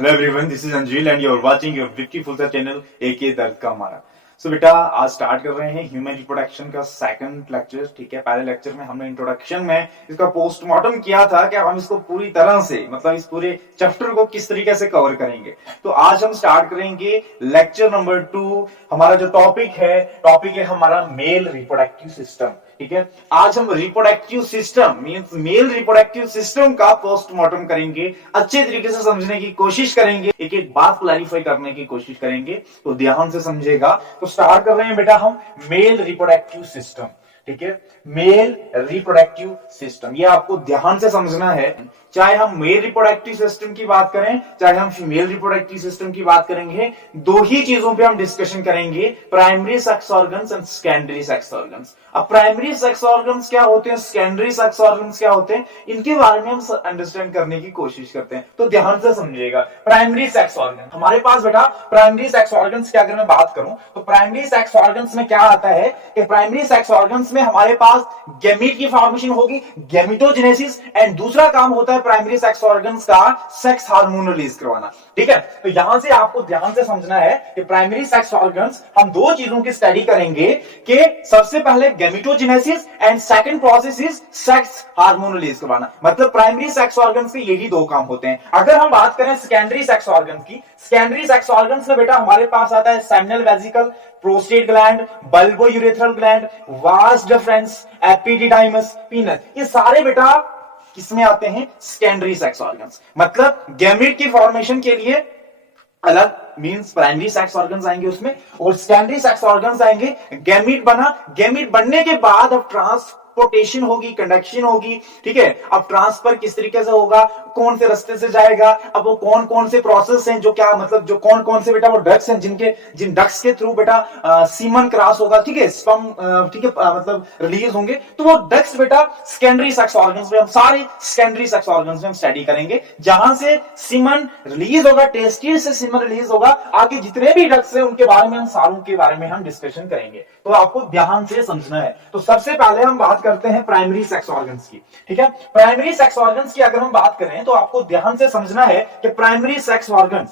Hello everyone, this is Anjil and you're watching your beautiful सा channel AK दर्द का हमारा। सो बेटा आज स्टार्ट कर रहे हैं ह्यूमन रिप्रोडक्शन का सेकंड लेक्चर। ठीक है, पहले लेक्चर में हमने इंट्रोडक्शन में इसका पोस्टमार्टम किया था कि हम इसको पूरी तरह से मतलब इस पूरे चैप्टर को किस तरीके से कवर करेंगे। तो आज हम स्टार्ट करेंगे लेक्चर नंबर 2। हमारा जो टॉपिक है हमारा मेल रिप्रोडक्टिव सिस्टम। ठीक है, आज हम reproductive system means male reproductive system का पोस्टमार्टम करेंगे, अच्छे तरीके से समझने की कोशिश करेंगे, एक एक बात क्लैरिफाई करने की कोशिश करेंगे। तो ध्यान से समझेगा। तो स्टार्ट कर रहे हैं बेटा हम मेल रिप्रोडक्टिव सिस्टम। ठीक है, मेल रिप्रोडक्टिव सिस्टम ये आपको ध्यान से समझना है। चाहे हम मेल रिप्रोडक्टिव सिस्टम की बात करें चाहे हम फीमेल रिप्रोडक्टिव सिस्टम की बात करेंगे, दो ही चीजों पे हम डिस्कशन करेंगे, primary sex organs and secondary sex organs. अब प्राइमरी सेक्स ऑर्गन्स क्या होते हैं, सेकेंडरी सेक्स ऑर्गन्स क्या होते हैं, इनके बारे में हम अंडरस्टैंड करने की कोशिश करते हैं। तो ध्यान से समझिएगा। प्राइमरी सेक्स ऑर्गन हमारे पास बेटा प्राइमरी सेक्स ऑर्गन्स की अगर मैं बात करूं तो प्राइमरी सेक्स ऑर्गन्स में क्या आता है कि प्राइमरी सेक्स ऑर्गन्स में हमारे पास गैमीट की फॉर्मेशन होगी, गैमीटोजेनेसिस, एंड दूसरा काम होता है प्राइमरी सेक्स ऑर्गन्स का सेक्स हार्मोन रिलीज करवाना। ठीक है, तो यहां से आपको ध्यान से समझना है कि प्राइमरी सेक्स ऑर्गन्स हम दो चीजों की स्टडी करेंगे कि सबसे पहले gametogenesis and second process is sex hormone release करवाना। मतलब प्राइमरी सेक्स ऑर्गन्स के यही दो काम होते हैं। अगर हम बात करें सेकेंडरी सेक्स ऑर्गन्स की, सेकेंडरी सेक्स ऑर्गन्स में बेटा हमारे पास आता है seminal vesicle, prostate gland, bulbo urethral gland, vas deferens, epididymis, पीनस। ये सारे बेटा किसमें आते हैं, सेकेंडरी सेक्स ऑर्गन्स। मतलब गैमीट की फॉर्मेशन के लिए अलग मींस प्राइमरी सेक्स ऑर्गन्स आएंगे उसमें, और सेकेंडरी सेक्स ऑर्गन्स आएंगे। गैमीट बना, गैमीट बनने के बाद अब ट्रांसपोर्टेशन होगी, कंडक्शन होगी। ठीक है, अब ट्रांसफर किस तरीके से होगा, कौन से रास्ते से जाएगा, अब वो कौन कौन से प्रोसेस हैं जो क्या मतलब जो कौन कौन से बेटा वो डक्ट्स हैं जिन डक्ट्स के थ्रू बेटा सीमन क्रॉस होगा। ठीक है, स्पर्म ठीक है मतलब रिलीज होंगे। तो वो डक्ट्स बेटा सेकेंडरी सेक्स ऑर्गन्स में हम सारे सेकेंडरी सेक्स ऑर्गन्स में हम स्टडी करेंगे, जहां से सीमन रिलीज होगा, टेस्टिस से सीमन रिलीज होगा। आगे जितने भी डक्ट्स हैं उनके बारे में हम सारों के बारे में हम डिस्कशन करेंगे। तो आपको ध्यान से समझना है। तो सबसे पहले हम बात करते हैं प्राइमरी सेक्स ऑर्गन्स की। ठीक है, प्राइमरी सेक्स ऑर्गन्स की अगर हम बात करें तो आपको ध्यान से समझना है कि प्राइमरी सेक्स ऑर्गन्स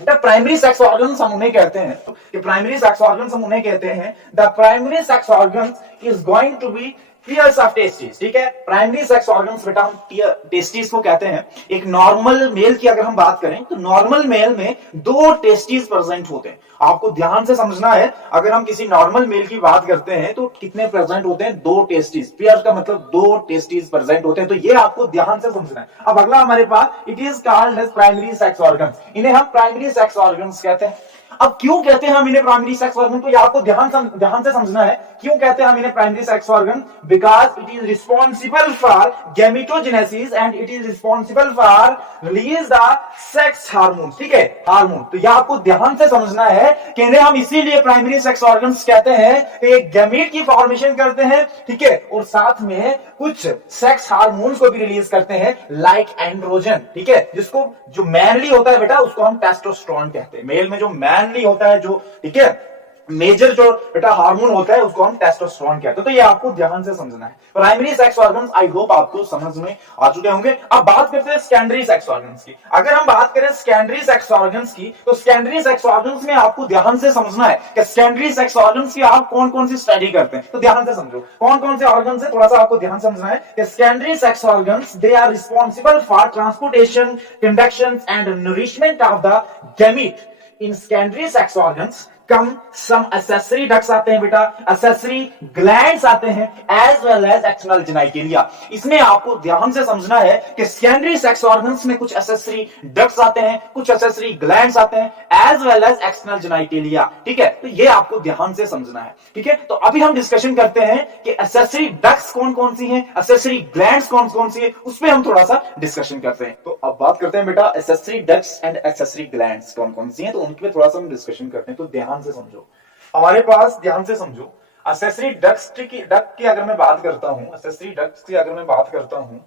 बेटा प्राइमरी सेक्स ऑर्गन्स हम उन्हें कहते हैं कि प्राइमरी सेक्स ऑर्गन्स हम उन्हें कहते हैं the primary sex organs is going to be pairs of testis. ठीक है, प्राइमरी सेक्स ऑर्गन्स बेटा हम टेस्टिस को कहते हैं। एक नॉर्मल मेल की अगर हम बात करें तो नॉर्मल मेल में दो टेस्टिस प्रेजेंट होते हैं। आपको ध्यान से समझना है, अगर हम किसी नॉर्मल मेल की बात करते हैं तो कितने प्रेजेंट होते हैं, दो टेस्टिस। पेयर का मतलब दो टेस्टिस प्रेजेंट होते हैं। तो ये आपको ध्यान से समझना है। अब अगला हमारे पास it is called as primary sex organs. इन्हें हम प्राइमरी सेक्स ऑर्गन्स कहते हैं। अब क्यों कहते हैं हम इन्हें प्राइमरी सेक्स ऑर्गन, तो ये आपको ध्यान से समझना है। क्यों कहते हैं हम इन्हें primary sex organ, because it is responsible for gametogenesis and it is responsible for release the sex hormone. ठीक है, हार्मोन। तो ये आपको ध्यान से समझना है कि इन्हें हम इसीलिए प्राइमरी सेक्स ऑर्गन्स कहते हैं कि गैमीट की फॉर्मेशन करते हैं। ठीक है, और साथ में कुछ सेक्स हार्मोन्स को भी रिलीज करते हैं लाइक एंड्रोजन। ठीक है, जिसको जो मैनली होता है बेटा उसको हम टेस्टोस्टेरोन कहते हैं। मेल में जो मैनली होता है जो ठीक है मेजर जो बेटा हार्मोन होता है उसको हम टेस्टोस्टेरोन कहते हैं। तो ये आपको ध्यान से समझना है। Primary sex organs I hope आपको समझ में आ चुके होंगे। अब बात करते हैं सेकेंडरी सेक्स ऑर्गन्स की। अगर हम बात करें सेकेंडरी सेक्स ऑर्गन्स की तो सेकेंडरी सेक्स ऑर्गन्स में आपको ध्यान से समझना है कि सेकेंडरी सेक्स ऑर्गन्स की आप कौन कौन सी स्टडी करते हैं। तो ध्यान से समझो कौन कौन से ऑर्गन्स है, थोड़ा सा आपको ध्यान समझना है कि secondary sex organs they are responsible for transportation, conduction and nourishment of the gamete. In secondary sex organs come some accessory ducts आते हैं बेटा, एक्सेसरी ग्लैंड्स आते हैं, as well as external genitalia. इसमें आपको ध्यान से समझना है कि सेकेंडरी सेक्स ऑर्गन्स में कुछ एक्सेसरी डक्ट्स आते हैं, कुछ एक्सेसरी ग्लैंड्स आते हैं, as well as external genitalia. ठीक है, तो ये आपको ध्यान से समझना है। ठीक है, तो अभी हम डिस्कशन करते हैं कि एक्सेसरी डक्ट्स कौन कौन सी हैं, एक्सेसरी ग्लैंड्स कौन कौन सी है, उसमें हम थोड़ा सा डिस्कशन करते हैं। तो अब बात करते हैं बेटा accessory ducts and accessory glands कौन कौन सी हैं, तो उनके थोड़ा सा हम डिस्कशन करते हैं। तो ध्यान से समझो, हमारे पास ध्यान से समझो एक्सेसरी डक्ट्स की अगर मैं बात करता हूं, एक्सेसरी डक्ट्स की अगर मैं बात करता हूं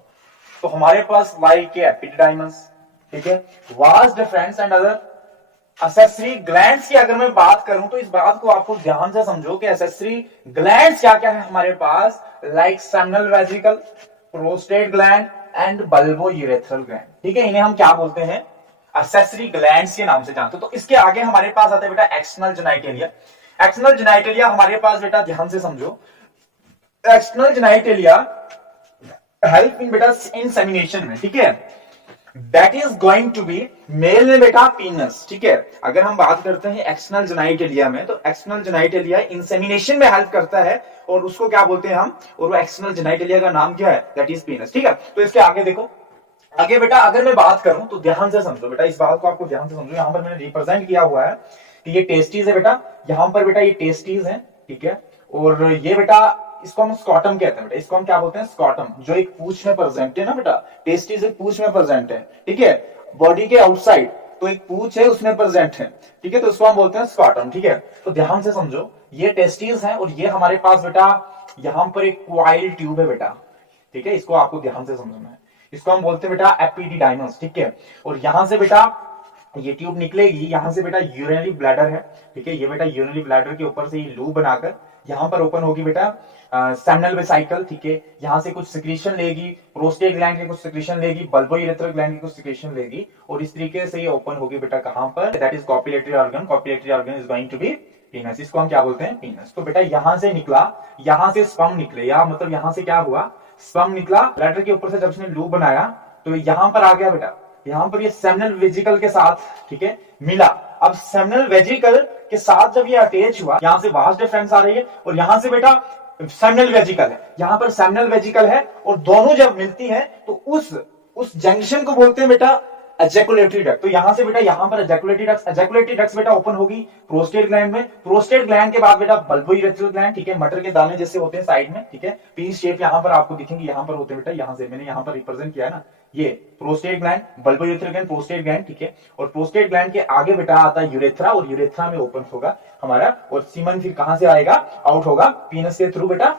तो हमारे पास लाइक एपिडिडाइमस, ठीक है, vas deferens and other. Accessory glands की अगर मैं बात करूं तो इस बात को आपको ध्यान से समझो कि एक्सेसरी ग्लैंड्स क्या क्या है हमारे पास, like seminal vesicle, prostate gland and bulbo urethral gland. ठीक है, इन्हें हम क्या बोलते हैं, एक्सेसरी ग्लैंड्स के नाम से जानते हो। तो इसके आगे हमारे पास आता है बेटा एक्सटर्नल जेनाइटेलिया। एक्सटर्नल जेनाइटेलिया हमारे पास बेटा ध्यान से समझो, एक्सटर्नल जेनाइटेलिया हेल्प इन बेटा इंसेमिनेशन में, ठीक है। That is going to be male में बेटा पीनस, ठीक है। अगर हम बात करते हैं एक्सटर्नल जेनाइटेलिया में, तो एक्सटर्नल जेनाइटेलिया इंसेमिनेशन में हेल्प करता है और उसको क्या बोलते हैं हम, और वो एक्सटर्नल जेनाइटेलिया का नाम क्या है, दैट इज पीनस, ठीक है। तो इसके आगे देखो, आगे बेटा अगर मैं बात करूं तो ध्यान से समझो बेटा, इस बात को आपको ध्यान से समझो। यहां पर मैंने रिप्रेजेंट किया हुआ है कि ये टेस्टीज है बेटा, यहां पर बेटा ये टेस्टीज है, ठीक है। और ये बेटा इसको हम स्कॉटम कहते हैं बेटा, इसको हम क्या बोलते हैं, स्कॉटम, जो एक पूंछ में प्रेजेंट है ना बेटा, टेस्टीज एक पूंछ में प्रेजेंट है, ठीक है। बॉडी के आउटसाइड तो एक पूंछ है उसमें प्रेजेंट है, ठीक है, तो इसको हम बोलते हैं स्कॉटम, ठीक है। तो ध्यान से समझो, ये टेस्टीज है और ये हमारे पास बेटा यहां पर एक क्वाइल ट्यूब है बेटा, ठीक है। इसको आपको ध्यान से समझना है, इसको हम बोलते हैं बेटा एपिडिडाइमस, ठीक है। और यहां से बेटा ये ट्यूब निकलेगी, यहां से बेटा यूरिनरी ब्लैडर है, ठीक है। ये बेटा यूरिनरी ब्लैडर के ऊपर से ये लूप बनाकर यहां पर ओपन होगी बेटा सेमिनल वेसिकल, ठीक है। यहां से कुछ सिक्रीशन लेगी, प्रोस्टेट ग्लैंड के कुछ सिक्रीशन लेगी, बल्बो यूरेथ्रल ग्लैंड की कुछ सिक्रीशन लेगी, और इस तरीके से ये ओपन होगी बेटा कहां पर, that is copulatory organ. Copulatory organ is going to be penis, इसको हम क्या बोलते हैं, पीनस। तो बेटा यहां से निकला, यहां से स्पर्म निकले, या मतलब यहां से क्या हुआ, स्पर्म निकला ब्लैडर के ऊपर से, जब उसने लूप बनाया तो यहां पर आ गया बेटा, यहां पर ये सेमिनल वेजिकल के साथ, ठीक है, मिला। अब सेमिनल वेजिकल के साथ जब ये अटैच हुआ, यहां से वास्ट डिफरेंस आ रही है, और यहां से बेटा सेमिनल वेजिकल है, यहां पर सेमिनल वेजिकल है, और दोनों जब मिलती है तो उस जंक्शन को बोलते हैं बेटा एजैकुलेटरी डक्ट। तो यहां से बेटा यहां पर एजैकुलेटरी डक्ट बेटा ओपन होगी प्रोस्टेट ग्लैंड में, प्रोस्टेट ग्लैंड के बाद बेटा बल्बो यूरेथ्रल ग्लैंड, ठीक है, मटर के दाने जैसे होते हैं साइड में, ठीक है, पी शेप यहां पर आपको दिखेंगे, यहां पर होते हैं बेटा, यहां से मैंने यहां पर रिप्रेजेंट किया है ना, ये prostate gland, bulbo urethral gland, prostate gland, ठीक है। और प्रोस्टेट ग्लैंड के आगे बेटा आता है यूरेथ्रा, और यूरेथ्रा में ओपन होगा हमारा, और सीमन फिर कहां से आएगा, आउट होगा पीनस के थ्रू बेटा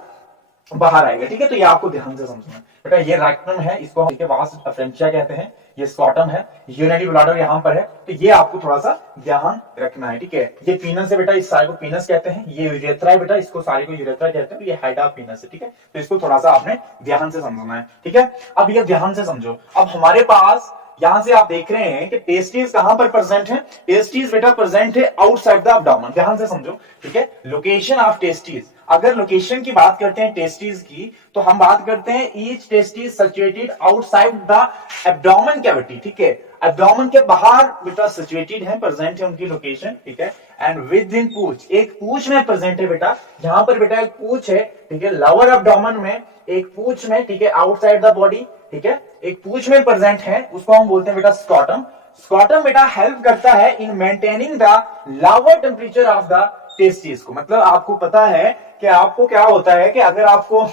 बाहर आएगा, ठीक है। तो ये आपको ध्यान से समझना बेटा, ये रेक्टम है, इसको हम वास्ट अफ्रेंचिया कहते हैं, ये स्कॉटम है, यूरिनरी ब्लैडर यहां पर है, तो ये आपको थोड़ा सा ध्यान रखना है, ठीक है। ये पीनस है बेटा, इस सारे को पीनस कहते हैं, ये यूरेथ्रा है बेटा, इसको सारे को यूरेथ्रा कहते हैं, ये हेड ऑफ पीनस है, ठीक है। तो इसको थोड़ा सा आपने ध्यान से समझना है, ठीक है। अब ये ध्यान से समझो, अब हमारे पास यहां से आप देख रहे हैं कि टेस्टीज कहां पर प्रेजेंट है, टेस्टीज बेटा प्रेजेंट है आउटसाइड द एब्डोमेन, ध्यान से समझो, ठीक है। लोकेशन ऑफ टेस्टीज, अगर लोकेशन की बात करते हैं टेस्टीज की, तो हम बात करते हैं each testes situated outside the abdomen cavity, ठीक है। एब्डोमेन के बाहर बेटा सिचुएटेड है, प्रेजेंट है उनकी लोकेशन, ठीक है। एंड विद इन पूंछ, एक पूंछ में प्रेजेंट है बेटा, यहां पर बेटा एक पूंछ है, ठीक है, लोअर एब्डोमेन में एक पूंछ में, ठीक है, आउटसाइड द बॉडी, ठीक है, एक पूंछ में प्रेजेंट है, उसको हम बोलते हैं बेटा स्कॉटम। स्कॉटम बेटा हेल्प करता है in maintaining the lower temperature of the testis को। मतलब आपको पता है कि आपको क्या होता है कि अगर आपको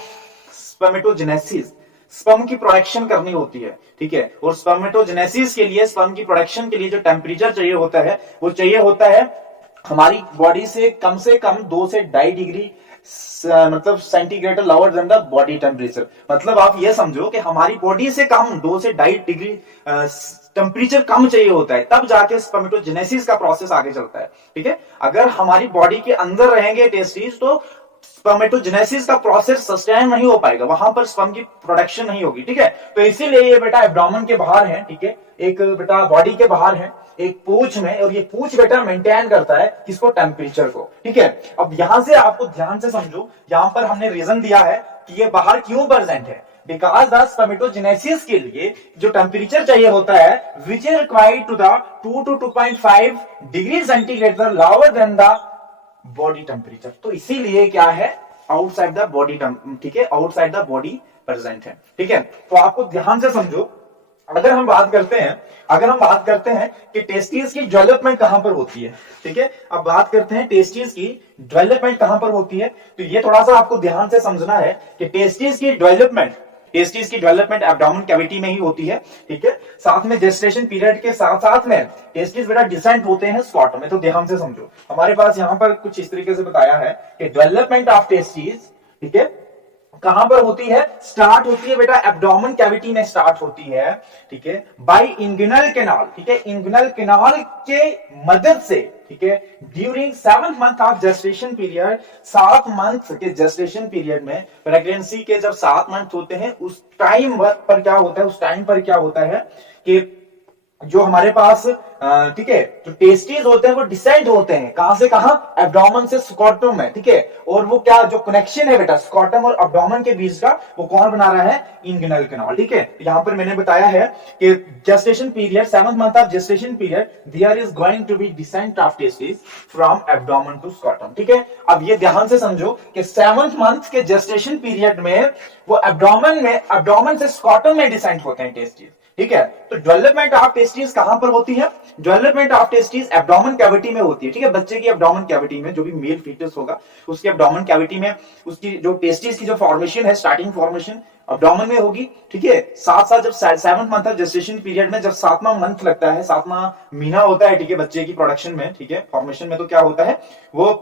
स्पर्मेटोजेनेसिस, स्पर्म की प्रोडक्शन करनी होती है, ठीक है, और स्पर्मेटोजेनेसिस के लिए, स्पर्म की प्रोडक्शन के लिए जो टेम्परेचर चाहिए होता है, वो चाहिए होता है हमारी बॉडी से कम 2 से 2.5 डिग्री मतलब centigrade lower than the body temperature. मतलब आप ये समझो कि हमारी बॉडी से कम 2 से 2.5 डिग्री टेम्परेचर कम चाहिए होता है, तब जाके स्पर्मेटोजेनेसिस का प्रोसेस आगे चलता है, ठीक है। अगर हमारी बॉडी के अंदर रहेंगे टेस्टिस, तो स्पर्मेटोजेनेसिस का प्रोसेस सस्टेन नहीं हो पाएगा, वहां पर स्पर्म की प्रोडक्शन नहीं होगी, ठीक है। तो इसीलिए ये बेटा एब्डोमेन के बाहर है, ठीक है, एक बेटा बॉडी के बाहर है, एक पूंछ में, और ये पूंछ बेटा मेंटेन करता है किसको, टेम्परेचर को, ठीक है। अब यहां से आपको ध्यान से समझो, यहां पर हमने रीजन दिया है कि ये बाहर क्यों प्रेजेंट है, बिकॉज द स्पर्मेटोजेनेसिस के लिए जो टेम्परेचर चाहिए होता है, which is required to the 2 to 2.5 degree centigrade lower than the body temperature. तो इसीलिए क्या है, आउटसाइड द बॉडी, ठीक है, आउटसाइड द बॉडी प्रेजेंट है, ठीक है। तो आपको ध्यान से समझो, अगर हम बात करते हैं कि टेस्टिस की डेवलपमेंट कहां पर होती है, ठीक है। अब बात करते हैं टेस्टिस की डेवलपमेंट कहां पर होती है, तो ये थोड़ा सा आपको ध्यान से समझना है कि टेस्टिस की डेवलपमेंट एब्डोमेन कैविटी में ही होती है, ठीक है। साथ में जेस्टेशन पीरियड के साथ साथ में टेस्टिस बेटा डिसेंट होते हैं स्कॉटम में। तो ध्यान से समझो, हमारे पास यहां पर कुछ इस तरीके से बताया है कि डेवलपमेंट ऑफ टेस्टिस, ठीक है, कहां पर होती है, स्टार्ट होती है बेटा एब्डोमेन कैविटी में स्टार्ट होती है, ठीक है, बाय इंगुइनल कैनाल, ठीक है, इंगुइनल कैनाल के मदद से, ठीक है, during 7 month of gestation period, 7 month के जेस्टेशन पीरियड में, प्रेगनेंसी के जब 7 मंथ होते हैं, उस टाइम पर क्या होता है कि जो हमारे पास ठीक है, जो टेस्टीज होते हैं वो डिसेंड होते हैं कहां से कहां, एब्डोमेन से स्कॉटम में, ठीक है। और वो क्या जो कनेक्शन है बेटा स्कॉटम और एब्डोमेन के बीच का, वो कौन बना रहा है, इंग्विनल कैनाल, ठीक है। यहां पर मैंने बताया है कि gestation period, 7th month of gestation period, there is going to be descent of testes from abdomen to scrotum, ठीक है। अब ये ध्यान से समझो कि 7th मंथ के जेस्टेशन पीरियड में वो एब्डोमेन से स्कॉटम में डिसेंट होते हैं टेस्टीज, ठीक है। तो डेवलपमेंट ऑफ टेस्टिस कहां पर होती है, development of testis abdomen cavity में होती है, ठीक है। बच्चे की एब्डोमेन कैविटी में, जो भी मेल फीटस होगा उसके एब्डोमेन कैविटी में उसकी जो टेस्टिस की जो फॉर्मेशन है, स्टार्टिंग फॉर्मेशन एब्डोमेन में होगी, ठीक है। साथ साथ जब 7th month of gestation period में जब 7वां मंथ लगता है, 7वां महीना होता है, ठीक है, बच्चे की प्रोडक्शन में, ठीक है, फॉर्मेशन में, तो क्या होता है, वो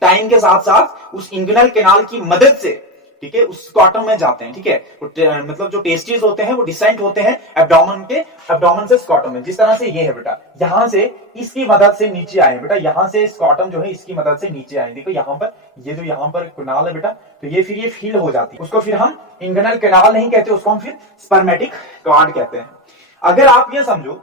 टाइम के साथ साथ उस इंग्विनल कैनाल की मदद से, ठीक है, उस स्कॉटम में जाते हैं, ठीक है। मतलब जो टेस्टीज होते हैं वो डिसेंट होते हैं एब्डोमेन से स्कॉटम में। जिस तरह से ये है बेटा, यहां से इसकी मदद से नीचे आए बेटा, यहां से स्कॉटम जो है इसकी मदद से नीचे आए, देखो यहां पर, ये जो यहां पर कैनाल है बेटा, तो ये फिर ये फील हो जाती है, उसको फिर हम इंग्विनल कैनाल नहीं कहते, उसको हम फिर स्पर्मेटिक कॉर्ड कहते हैं। अगर आप ये समझो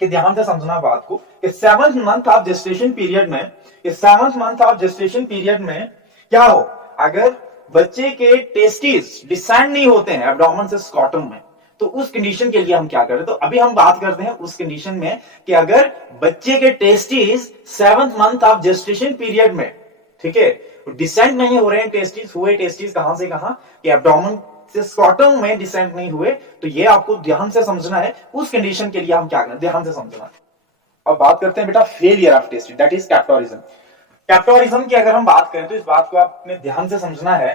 कि ध्यान से समझना बात को, कि 7th month of gestation period में, 7th month of gestation period में क्या हो, अगर बच्चे के टेस्टिस डिसेंड नहीं होते हैं एब्डोमेन से स्कॉटम में, तो उस कंडीशन के लिए हम क्या करें। तो अभी हम बात करते हैं उस कंडीशन में कि अगर बच्चे के testis 7th month of gestation period में, ठीक है, डिसेंड नहीं हो रहे हैं टेस्टिस, हुए टेस्टिस कहां से कहां, कि एब्डोमेन से स्कॉटम में डिसेंड नहीं हुए, तो ये आपको ध्यान से समझना है। उस कंडीशन के लिए हम क्या करें, ध्यान से समझना। अब बात करते हैं बेटा failure of testis, that is cryptorchidism. Cryptorchidism की अगर हम बात करें तो इस बात को आपने ध्यान से समझना है।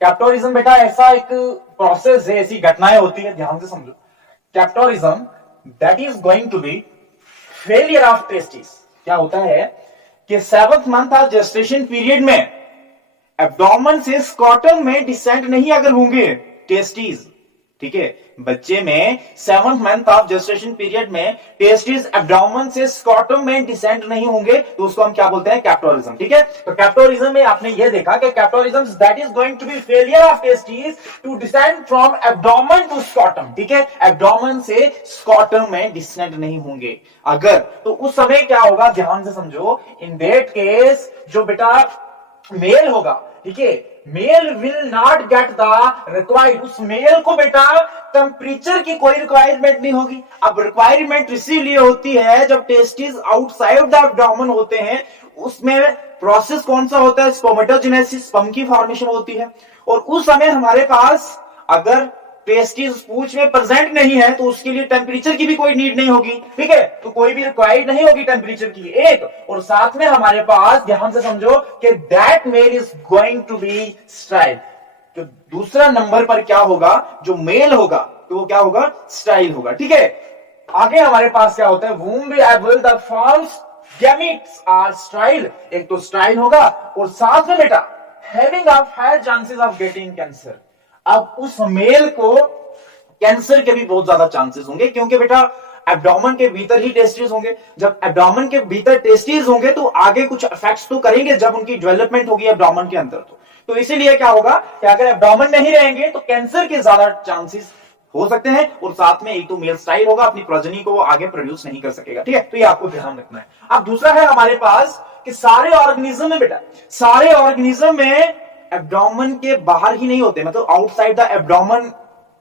कैप्टोरिज्म बेटा ऐसा एक प्रोसेस है, ऐसी घटनाएं होती है, ध्यान से समझो। Cryptorchidism that is going to be failure of testis. क्या होता है कि 7th month of gestation period में एब्डोमेन से स्कॉटम में डिसेंट नहीं अगर होंगे टेस्टिस, ठीक है, बच्चे में 7th month of gestation period में टेस्टिस एब्डोमेन से स्कॉटम में डिसेंट नहीं होंगे, तो उसको हम क्या बोलते हैं, कैप्टोरिज्म, ठीक है। तो कैप्टोरिज्म में आपने ये देखा कि cryptorchidism that is going to be failure of testis to descent from abdomen to scrotum, ठीक है, एब्डोमेन से स्कॉटम में डिसेंट नहीं होंगे अगर, तो उस समय क्या होगा, ध्यान से समझो। इन दैट केस जो बेटा मेल होगा, ठीक है, male will not get the required, उस मेल को बेटा टेम्परेचर की कोई रिक्वायरमेंट नहीं होगी। अब रिक्वायरमेंट इसीलिए होती है जब टेस्टिस आउटसाइड द एब्डोमेन होते हैं, उसमें प्रोसेस कौन सा होता है, स्पर्मेटोजेनेसिस, स्पर्म की फॉर्मेशन होती है। और उस समय हमारे पास अगर टेस्टिस पूंछ में प्रेजेंट नहीं है, तो उसके लिए टेम्परेचर की भी कोई नीड नहीं होगी, ठीक है, तो कोई भी रिक्वायर्ड नहीं होगी टेम्परेचर की, एक। और साथ में हमारे पास ध्यान से समझो कि that male is going to be sterile, तो दूसरा नंबर पर क्या होगा, जो मेल होगा तो वो क्या होगा, स्टाइल होगा, ठीक है। आगे हमारे पास क्या होता है, womb able the forms gametes are sterile, एक तो स्टाइल होगा और साथ में बेटा having of higher chances of getting cancer. अब उस मेल को कैंसर के भी बहुत ज्यादा चांसेस होंगे, क्योंकि बेटा एब्डोमेन के भीतर ही टेस्टिस होंगे। जब एब्डोमेन के भीतर टेस्टिस होंगे तो आगे कुछ इफेक्ट्स तो करेंगे जब उनकी डेवलपमेंट होगी एब्डोमेन के अंदर, तो इसीलिए क्या होगा कि अगर एब्डोमेन नहीं रहेंगे तो कैंसर के ज्यादा चांसेस हो सकते हैं। और साथ में एक तो मेल स्टाइल होगा, अपनी प्रोजेनी को वो आगे प्रोड्यूस नहीं कर सकेगा, ठीक है, तो ये आपको ध्यान रखना है। अब दूसरा है हमारे पास कि सारे ऑर्गेनिज्म में बेटा, सारे ऑर्गेनिज्म में एब्डोमेन के बाहर ही नहीं होते, मतलब आउटसाइड द एब्डोमेन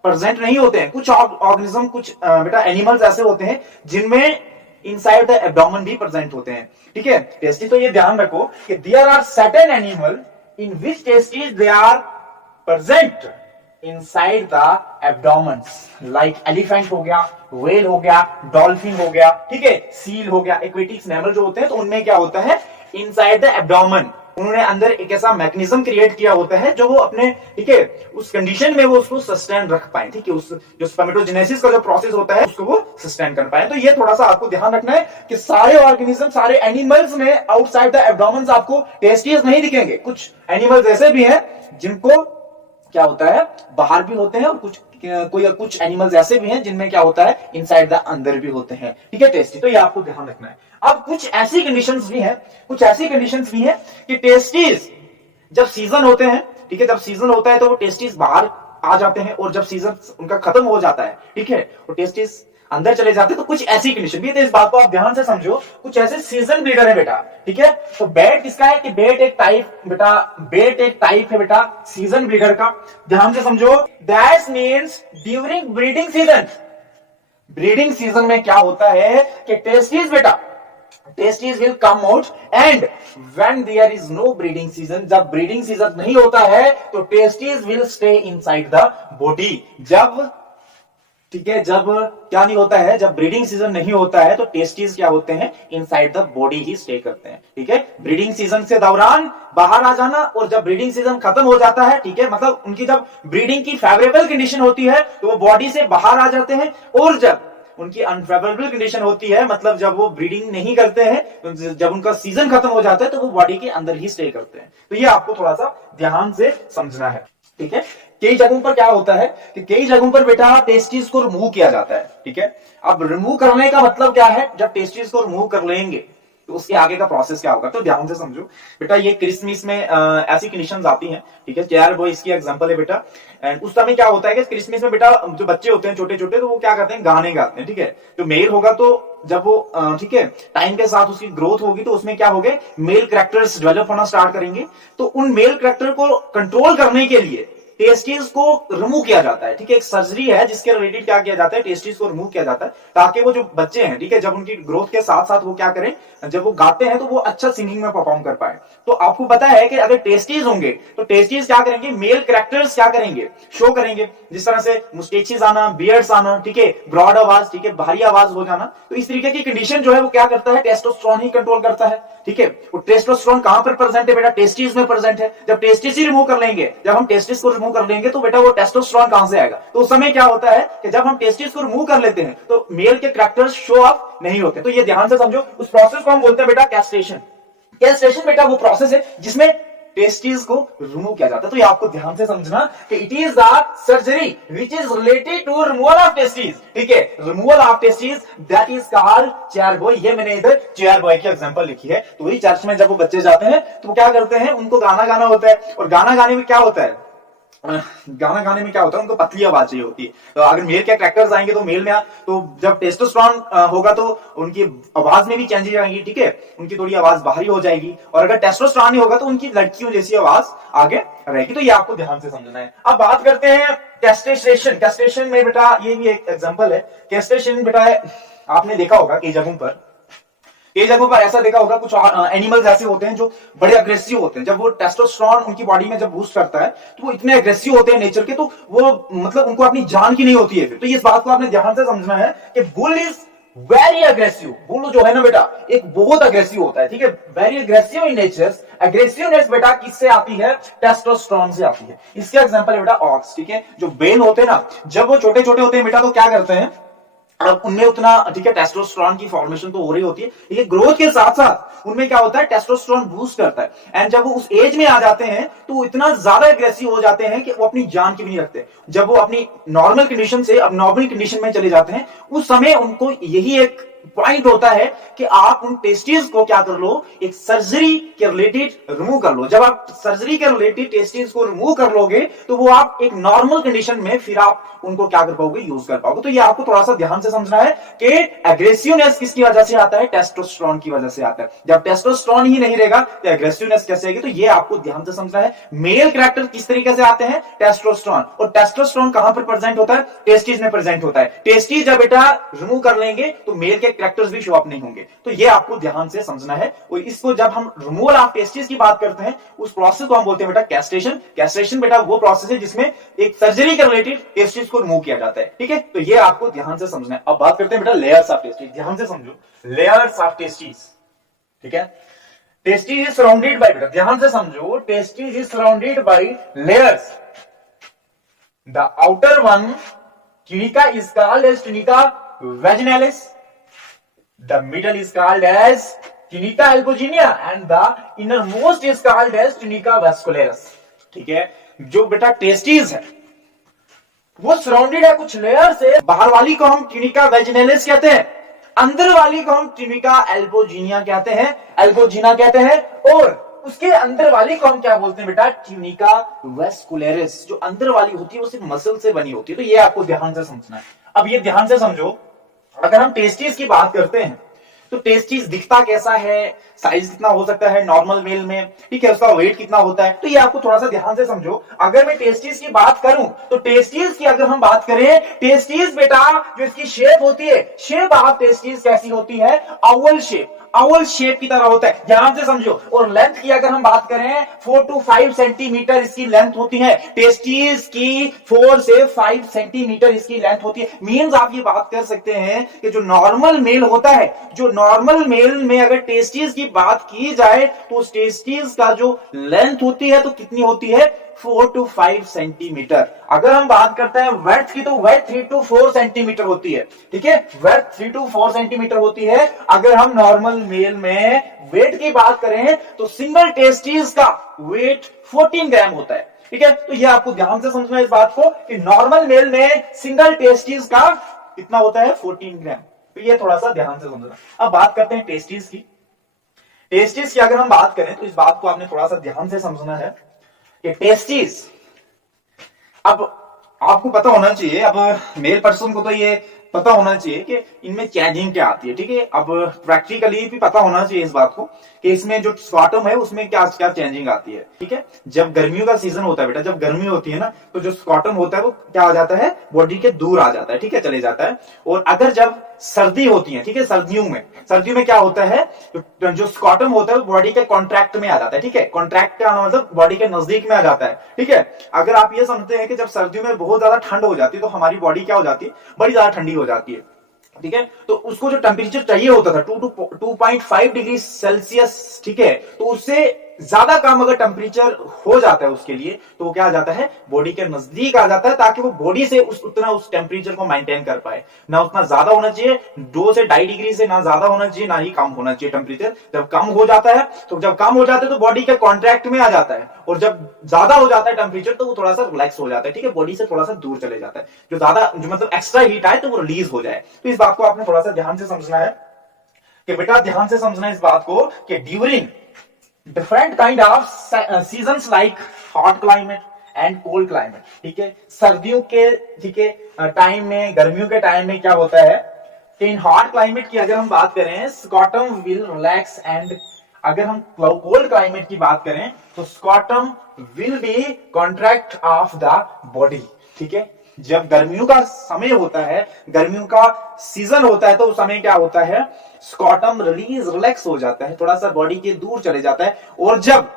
प्रेजेंट नहीं होते हैं। कुछ ऑर्गेनिज्म, कुछ बेटा एनिमल्स ऐसे होते हैं जिनमें इनसाइड द एब्डोमेन भी प्रेजेंट होते हैं, ठीक है। टेस्टिस, तो ये ध्यान रखो कि there are certain animal in which testis they are present inside the abdomen, like elephant हो गया, व्हेल हो गया, डॉल्फिन हो गया, ठीक है, सील हो गया, एक्वेटिक मैमल जो होते हैं, तो उनमें क्या होता है, इनसाइड द एब्डोमेन उन्होंने अंदर एक ऐसा मैकेनिज्म क्रिएट किया होता है जो वो अपने, ठीक है, उस कंडीशन में वो उसको सस्टेन रख पाए, ठीक है, उस जो स्पर्मेटोजेनेसिस का जो प्रोसेस होता है उसको वो सस्टेन कर पाए। तो ये थोड़ा सा आपको ध्यान रखना है कि सारे ऑर्गेनिज्म, सारे एनिमल्स में आउटसाइड द एब्डोमेन आपको टेस्टिस नहीं दिखेंगे। कुछ एनिमल्स ऐसे भी हैं जिनको क्या होता है, बाहर भी होते हैं, और कुछ एनिमल्स ऐसे भी हैं जिनमें क्या होता है, इनसाइड द अंदर भी होते हैं, ठीक है, टेस्टिस, तो ये आपको ध्यान रखना है। अब कुछ ऐसी कंडीशंस भी हैं, कि टेस्टिस जब सीजन होते हैं, ठीक है, जब सीजन होता है तो वो टेस्टिस बाहर आ जाते हैं, और जब सीजन उनका खत्म हो जाता है, ठीक है, वो टेस्टिस अंदर चले जाते हैं तो कुछ ऐसी कंडीशन भी है। तो इस बात को आप ध्यान से समझो, कुछ ऐसे सीजन ब्रीडर है बेटा, ठीक है। तो बेट किसका है कि बेट एक टाइप है बेटा सीजन ब्रीडर का। ध्यान से समझो, that means during breeding season, breeding season में क्या होता है कि टेस्टीज बेटा, testes will come out and when there is no breeding season, जब ब्रीडिंग सीजन नहीं होता है तो testes will stay inside the body. जब, ठीक है, जब क्या नहीं होता है, जब ब्रीडिंग सीजन नहीं होता है तो टेस्टीज क्या होते हैं, inside the body he stay करते हैं, ठीक है। ब्रीडिंग सीजन से दौरान बाहर आ जाना, और जब ब्रीडिंग सीजन खत्म हो जाता है, ठीक है, मतलब उनकी जब ब्रीडिंग की फेवरेबल कंडीशन होती है तो वो बॉडी से बाहर आ जाते हैं, और जब उनकी अनफेवरेबल कंडीशन होती है, मतलब जब वो ब्रीडिंग नहीं करते हैं, जब उनका सीजन खत्म हो जाता है तो वो बॉडी के अंदर ही स्टे करते हैं। तो ये आपको थोड़ा सा ध्यान से समझना है, ठीक है। कई जगहों पर क्या होता है कि कई जगहों पर बेटा टेस्टिस को रिमूव किया जाता है, ठीक है। अब रिमूव करने का मतलब क्या है, जब टेस्टिस को रिमूव कर लेंगे तो उसके आगे का प्रोसेस क्या होगा, तो ध्यान से समझो बेटा। ये क्रिसमस में ऐसी कंडीशंस आती हैं, ठीक है। चेयर बॉय इसकी एग्जांपल है बेटा। एंड उस समय क्या होता है कि क्रिसमस में बेटा जो बच्चे होते हैं छोटे छोटे, तो वो क्या करते हैं, गाने गाते हैं, ठीक है। जो मेल होगा तो जब वो ठीक है टाइम के साथ उसकी ग्रोथ होगी तो उसमें क्या होगा, मेल कैरेक्टर्स डेवलप होना स्टार्ट करेंगे। तो उन मेल कैरेक्टर को कंट्रोल करने के लिए टेस्टिस को रिमूव किया जाता है, ठीक है। एक सर्जरी है जिसके रिलेटेड क्या किया जाता है, टेस्टिस को रिमूव किया जाता है, ताकि वो जो बच्चे हैं, ठीक है, जब उनकी ग्रोथ के साथ साथ वो क्या करें, जब वो गाते हैं तो वो अच्छा सिंगिंग में परफॉर्म कर पाए। तो आपको पता है कि अगर टेस्टिस होंगे तो टेस्टिस क्या करेंगे, मेल कैरेक्टर्स क्या करेंगे, शो करेंगे, जिस तरह से मुस्टेचेस आना, बियर्ड्स आना, ठीक है, ब्रॉड आवाज, ठीक है, भारी आवाज हो जाना। तो इस तरीके की कंडीशन जो है वो क्या करता है, टेस्टोस्टेरोन ही कंट्रोल करता है, ठीक है। वो टेस्टोस्टेरोन कहां पर प्रेजेंट है बेटा, टेस्टिस में प्रेजेंट है। जब टेस्टिस ही रिमूव कर लेंगे, जब हम टेस्टिस को रिमूव कर लेंगे तो बेटा वो टेस्टोस्टेरोन कहां से आएगा। तो उस समय क्या होता है कि जब हम टेस्टिस को रिमूव कर लेते हैं तो मेल के कैरेक्टर्स शो अप नहीं होते। तो ये ध्यान से समझो, उस प्रोसेस को हम बोलते हैं बेटा कैस्ट्रेशन। कैस्ट्रेशन बेटा वो प्रोसेस है जिसमें टेस्टिस को रिमूव किया जाता है। तो ये आपको ध्यान से समझना कि it is the surgery which is related to removal of testis, ठीक है। Removal of testis that is called chair boy. ये मैंने इधर चेयर बॉय की एग्जांपल लिखी है। तो वही चर्च में जब वो बच्चे जाते हैं तो वो क्या करते हैं, उनको गाना गाना होता है, और गाना गाने में क्या होता है, गाना गाने में क्या होता है, उनको पतली आवाज चाहिए होती है। तो अगर मेल के कैरेक्टर्स आएंगे तो मेल में तो जब टेस्टोस्टेरोन होगा तो उनकी आवाज में भी चेंजेस आएंगी, ठीक है, उनकी थोड़ी आवाज बाहरी हो जाएगी। और अगर टेस्टोस्टेरोन नहीं होगा तो उनकी लड़कियों जैसी आवाज आगे रहेगी। तो ये आपको ध्यान से समझना है। अब बात करते हैं कैस्ट्रेशन। कैस्ट्रेशन में बेटा ये भी एक एग्जांपल है। कैस्ट्रेशन बेटा आपने देखा होगा कई जगहों पर ऐसा देखा होगा, कुछ एनिमल्स ऐसे होते हैं जो बड़े अग्रेसिव होते हैं। जब वो टेस्टोस्टेरोन उनकी बॉडी में जब बूस्ट करता है तो वो इतने अग्रेसिव होते हैं नेचर के, तो वो मतलब उनको अपनी जान की नहीं होती है फिर। तो इस बात को आपने ध्यान से समझना है कि bull is very aggressive. Bull जो है ना बेटा एक बहुत अग्रेसिव होता है, ठीक है, very aggressive in nature. Aggressiveness बेटा किससे आती है, टेस्टोस्टेरोन से आती है। इसके एग्जांपल है बेटा ऑक्स, ठीक है। जो बेल होते हैं ना, जब वो छोटे छोटे होते हैं बेटा तो क्या करते हैं, अब उनमें उतना, ठीक है, टेस्टोस्टेरोन की फॉर्मेशन तो हो रही होती है, लेकिन ग्रोथ के साथ साथ उनमें क्या होता है, टेस्टोस्टेरोन बूस्ट करता है। एंड जब वो उस एज में आ जाते हैं तो वो इतना ज्यादा एग्रेसिव हो जाते हैं कि वो अपनी जान की भी नहीं रखते। जब वो अपनी नॉर्मल कंडीशन से अब नॉर्मल कंडीशन में चले जाते हैं, उस समय उनको यही एक पॉइंट होता है कि आप उन टेस्टिस को क्या कर लो, एक सर्जरी के रिलेटेड रिमूव कर लो। जब आप सर्जरी के रिलेटेड टेस्टिस को रिमूव कर लोगे तो वो आप एक नॉर्मल कंडीशन में फिर आप उनको क्या कर पाओगे, यूज कर पाओगे। तो ये आपको थोड़ा सा ध्यान से समझना है कि एग्रेसिवनेस किसकी वजह से आता है, टेस्टोस्टेरोन की वजह से आता है। जब टेस्टोस्टेरोन ही नहीं रहेगा तो एग्रेसिवनेस कैसे आएगी, तो ये आपको ध्यान से समझना है। मेल कैरेक्टर किस तरीके से आते हैं, टेस्टोस्टेरोन। और टेस्टोस्टेरोन कहां पर प्रेजेंट होता है, टेस्टिस में प्रेजेंट होता है। टेस्टिस जब बेटा रिमूव कर लेंगे तो मेल के कैरेक्टर्स भी शो अप नहीं होंगे। तो ये आपको ध्यान से समझना है। और इसको जब हम रिमूवल ऑफ टेस्टिस की बात करते हैं उस प्रोसेस को हम बोलते हैं बेटा कैस्ट्रेशन। कैस्ट्रेशन बेटा वो प्रोसेस है जिसमें एक सर्जरी के रिलेटेड टेस्टिस को रिमूव किया जाता है, ठीक है। तो ये आपको ध्यान से समझना है। अब बात करते हैं बेटा लेयर्स ऑफ टेस्टिस। ध्यान से समझो, लेयर्स ऑफ टेस्टिस, ठीक है। टेस्टिस इज सराउंडेड बाय, बेटा ध्यान से समझो, testis is surrounded by layers. The outer one tunica is called as tunica vaginalis, the middle is called as tunica albuginea and the innermost is called as tunica vascularis, ठीक है। जो बेटा testis है वो सराउंडेड है कुछ layer से। बाहर वाली को हम ट्यूनिका वेजिनेलिस कहते हैं, अंदर वाली को हम ट्यूनिका एल्बोजिनिया कहते हैं, एल्बोजिना कहते हैं, और उसके अंदर वाली को हम क्या बोलते हैं बेटा, ट्यूनिका वेस्कुलरिस। जो अंदर वाली होती है वो सिर्फ मसल से बनी होती है। तो ये आपको ध्यान से समझना है। अब ये ध्यान से समझो अगर हम टेस्टीज की बात करते हैं तो टेस्टीज दिखता कैसा है, साइज कितना हो सकता है नॉर्मल मेल में, ठीक है, उसका वेट कितना होता है, तो ये आपको थोड़ा सा ध्यान से समझो। अगर मैं टेस्टीज की बात करूं तो टेस्टीज की अगर हम बात करें, टेस्टीज बेटा जो इसकी शेप होती है, शेप ऑफ टेस्टीज कैसी होती है, ओवल शेप, ओवल शेप की तरह होता है, ध्यान से समझो। और लेंथ की अगर हम बात करें 4 to 5 सेंटीमीटर इसकी लेंथ होती है, टेस्टीज की 4 से 5 सेंटीमीटर इसकी लेंथ होती है। मींस आप ये बात कर सकते हैं कि जो नॉर्मल मेल होता है, जो नॉर्मल मेल में अगर टेस्टीज की बात की जाए तो उस टेस्टीज का जो लेंथ होती है तो कितनी होती है, 4 to 5 सेंटीमीटर। अगर हम बात करते हैं वर्थ की तो वर्थ 3 to 4 सेंटीमीटर होती है, ठीक है, वर्थ 3 to 4 सेंटीमीटर होती है। अगर हम नॉर्मल मेल में वेट की बात करें तो सिंगल टेस्टीज का वेट 14 ग्राम होता है, ठीक है। तो ये आपको ध्यान से समझना इस बात को कि नॉर्मल मेल में सिंगल टेस्टीज का कितना होता है, 14 ग्राम। तो ये थोड़ा सा ध्यान से समझना। अब बात करते हैं टेस्टीज की। टेस्टीज की अगर हम बात करें तो इस बात को आपने थोड़ा सा ध्यान से समझना है कि टेस्टीज, अब आपको पता होना चाहिए, अब मेल पर्सन को तो ये पता होना चाहिए कि इनमें चेंजिंग क्या आती है, ठीक है। अब प्रैक्टिकली भी पता होना चाहिए इस बात को कि इसमें जो स्कॉटम है उसमें क्या क्या चेंजिंग आती है, ठीक है। जब गर्मियों का सीजन होता है बेटा, जब गर्मी होती है ना, तो जो स्कॉटम होता है वो क्या आ जाता है, बॉडी के दूर आ जाता है, ठीक है, चले जाता है। और अगर जब सर्दी होती है, ठीक है, सर्दियों में क्या होता है, जो स्कॉटम होता है वो बॉडी के कॉन्ट्रैक्ट में आ जाता है, ठीक है। कॉन्ट्रैक्ट का मतलब बॉडी के नजदीक में आ जाता है, ठीक है। अगर आप ये समझते हैं कि जब सर्दियों में बहुत ज्यादा ठंड हो जाती है तो हमारी बॉडी क्या हो जाती है, बड़ी ज्यादा ठंडी हो जाती है, ठीक है। तो उसको जो टेम्परेचर चाहिए होता था 2.5 डिग्री सेल्सियस, ठीक है, तो उससे ज्यादा कम अगर टेम्परेचर हो जाता है उसके लिए तो वो क्या आ जाता है, बॉडी के नजदीक आ जाता है, ताकि वो बॉडी से उस टेम्परेचर को मेंटेन कर पाए। ना उतना ज्यादा होना चाहिए, 2 से 2.5 डिग्री से ना ज्यादा होना चाहिए, ना ही कम होना चाहिए टेम्परेचर। जब कम हो जाता है तो बॉडी के कॉन्ट्रैक्ट में आ जाता है, और जब ज्यादा हो जाता है टेम्परेचर तो वो थोड़ा सा रिलैक्स हो जाता है, ठीक है, बॉडी से थोड़ा सा दूर चले जाता है। जो मतलब एक्स्ट्रा हीट आए तो वो रिलीज हो जाए। तो इस बात को आपने थोड़ा सा ध्यान से समझना है कि बेटा, ध्यान से समझना इस बात को कि during different kind of seasons like hot climate and cold climate, ठीक है, सर्दियों के, ठीक है, टाइम में, गर्मियों के टाइम में क्या होता है कि इन हॉट क्लाइमेट की अगर हम बात करें, स्कॉटम विल रिलैक्स, एंड अगर हम कोल्ड क्लाइमेट की बात करें तो scrotum will be contract of the body, ठीक है। जब गर्मियों का समय होता है, गर्मियों का सीजन होता है, तो उस समय क्या होता है, स्कॉटम रिलैक्स हो जाता है, थोड़ा सा बॉडी के दूर चले जाता है। और जब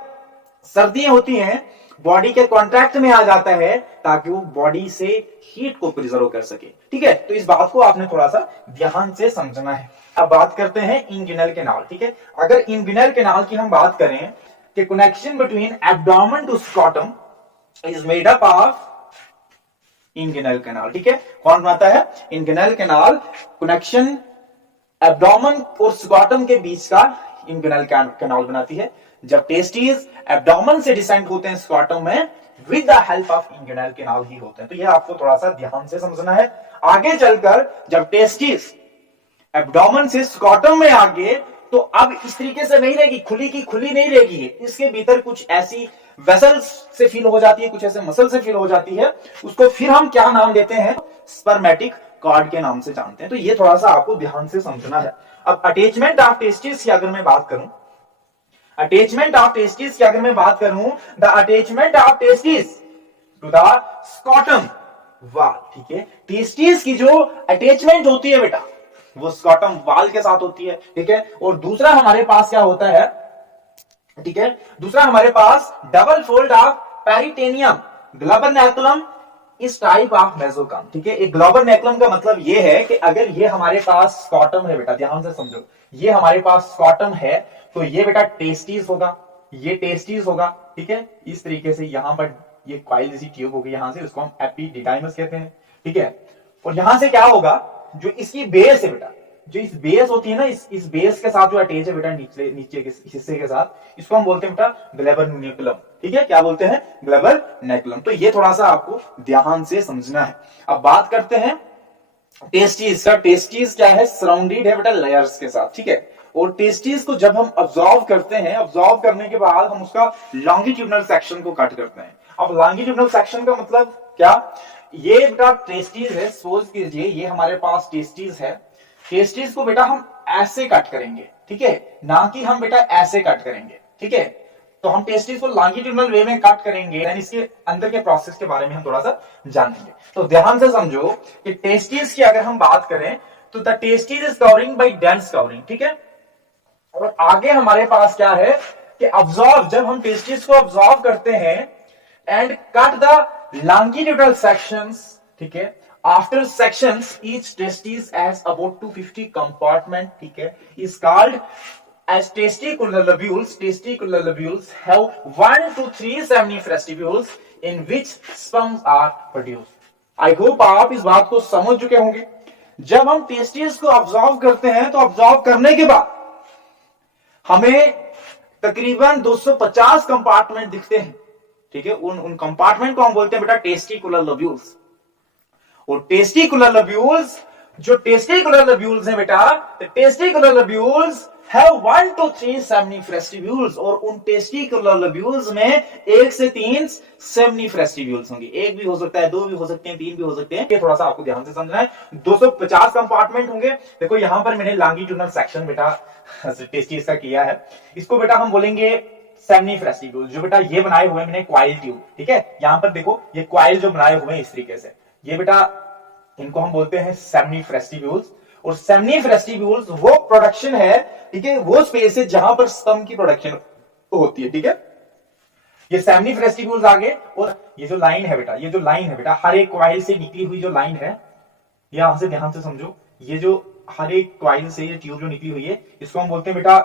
सर्दियां होती हैं, बॉडी के कॉन्ट्रैक्ट में आ जाता है, ताकि वो बॉडी से हीट को प्रिजर्व कर सके, ठीक है। तो इस बात को आपने थोड़ा सा ध्यान से समझना है। अब बात करते हैं इंग्विनल कैनाल, ठीक है। अगर इंग्विनल कैनाल की हम बात करें कि connection between abdomen to scrotum is made up of inguinal canal, ठीक है। कौन बनाता है, इंग्विनल कैनाल, कनेक्शन एब्डोमेन और स्कॉटम के बीच का इंग्विनल कैनाल बनाती है। जब टेस्टीज एब्डोमेन से डिसेंड होते हैं स्कॉटम में, with the help of inguinal canal ही होते हैं। तो यह आपको थोड़ा सा ध्यान से समझना है। आगे चलकर जब टेस्टीज एब्डोमेन से स्कॉटम में आ गए तो अब इस तरीके से नहीं रहेगी, खुली की खुली नहीं रहेगी, इसके भीतर कुछ ऐसी वेसल्स से फिल हो जाती है, कुछ ऐसे मसल से फिल हो जाती है, उसको फिर हम क्या नाम देते हैं, स्पर्मेटिक कॉर्ड के नाम से जानते हैं। तो ये थोड़ा सा आपको ध्यान से समझना है। अब अटैचमेंट ऑफ टेस्टिस की अगर मैं बात करूं, अटैचमेंट ऑफ टेस्टिस की अगर मैं बात करूं, the attachment of testis to the scrotum wall, ठीक है। टेस्टिस की जो अटैचमेंट होती है बेटा, वो स्कॉटम वाल के साथ होती है, ठीक है। और दूसरा हमारे पास क्या होता है, ठीक है, दूसरा हमारे पास डबल फोल्ड ऑफ पेरिटेनियम ग्लोबरनैकुलम इस टाइप ऑफ मेसोकाम, ठीक है। एक ग्लोबरनैकुलम का मतलब ये है कि अगर ये हमारे पास स्कॉटम है बेटा, ध्यान से समझो, ये हमारे पास स्कॉटम है तो ये बेटा टेस्टिस होगा, ये टेस्टिस होगा, ठीक है। इस तरीके से यहां पर ये कॉइल जैसी ट्यूब होगी, यहां से उसको हम एपिडिडाइमस कहते हैं, ठीक है। और यहां से क्या होगा, जो इसकी बेस है बेटा, जो इस बेस होती है ना, इस बेस के साथ जो अटैच है बेटा, नीचे के हिस्से के साथ, इसको हम बोलते हैं बेटा ग्लोबरनैकुलम, ठीक है। क्या बोलते हैं, ग्लोबरनैकुलम। तो ये थोड़ा सा आपको ध्यान से समझना है। अब बात करते हैं टेस्टिस का। टेस्टिस क्या है, सराउंडेड है बेटा लेयर्स के साथ, ठीक है। और टेस्टिस को जब हम ऑब्जॉर्व करते हैं, ऑब्जॉर्व करने के बाद हम उसका लॉन्गिट्यूडनल सेक्शन को कट करते हैं। अब लॉन्गिट्यूडनल सेक्शन का मतलब क्या, ये बेटा टेस्टिस है, सपोज कीजिए ये हमारे पास टेस्टिस है, टेस्टिस को बेटा हम ऐसे कट करेंगे, ठीक है, ना कि हम बेटा ऐसे कट करेंगे, ठीक है। तो हम टेस्टिस को लॉन्गिट्यूडनल वे में कट करेंगे, यानी इसके अंदर के प्रोसेस के बारे में हम थोड़ा सा जानेंगे। तो ध्यान से समझो कि टेस्टिस की अगर हम बात करें तो the testis is covering by dense covering, ठीक है। और आगे हमारे पास क्या है कि ऑब्जॉर्व, जब हम टेस्टिस को ऑब्जॉर्व करते हैं and cut the longitudinal sections, ठीक है, after sections each testis has about 250 compartment, ठीक है, is called as testicular lobules. Testicular lobules have 1 to 3 seminiferous in which sperms are produced. I hope आप इस बात को समझ चुके होंगे। जब हम टेस्टिस को ऑब्जॉर्व करते हैं तो ऑब्जॉर्व करने के बाद हमें तकरीबन 250 कंपार्टमेंट दिखते हैं, ठीक है। उन कंपार्टमेंट को हम बोलते हैं बेटा टेस्टिकुलर लोब्यूल्स। और टेस्टिकुलर लोब्यूल्स, जो टेस्टिकुलर लोब्यूल्स हैं बेटा, testicular lobules have 1 to 3 seminiferous tubules, और उन टेस्टिकुलर लोब्यूल्स में 1 से 3 seminiferous tubules होंगे। एक भी हो सकता है, 2 भी हो सकते हैं, 3 भी हो सकते हैं, ये थोड़ा सा आपको ध्यान से समझना है। 250 कंपार्टमेंट होंगे। देखो यहां पर मैंने लॉन्गिट्यूडनल सेक्शन बेटा टेस्टिस का किया है, इसको बेटा हम बोलेंगे सेमनीफ्रेस ट्यूब्यूल। जो बेटा ये बनाए हुए मैंने क्वाइल ट्यूब, ठीक है, यहां पर देखो ये क्वाइल जो बनाए हुए हैं इस तरीके से, ये बेटा इनको हम बोलते हैं सेमनीफ्रेस ट्यूब्यूल्स। और सेमनीफ्रेस ट्यूब्यूल्स वो प्रोडक्शन है, ठीक है, वो स्पेस है जहां पर स्तंभ की प्रोडक्शन होती है, ठीक है। ये सेमनीफ्रेस ट्यूब्यूल्स आगे, और ये जो लाइन है बेटा, ये जो लाइन है बेटा, हर एक क्वाइल से निकली हुई जो लाइन है, यहां से ध्यान से समझो, ये जो हर एक क्वाइल से ये ट्यूब जो निकली हुई है, इसको हम बोलते हैं बेटा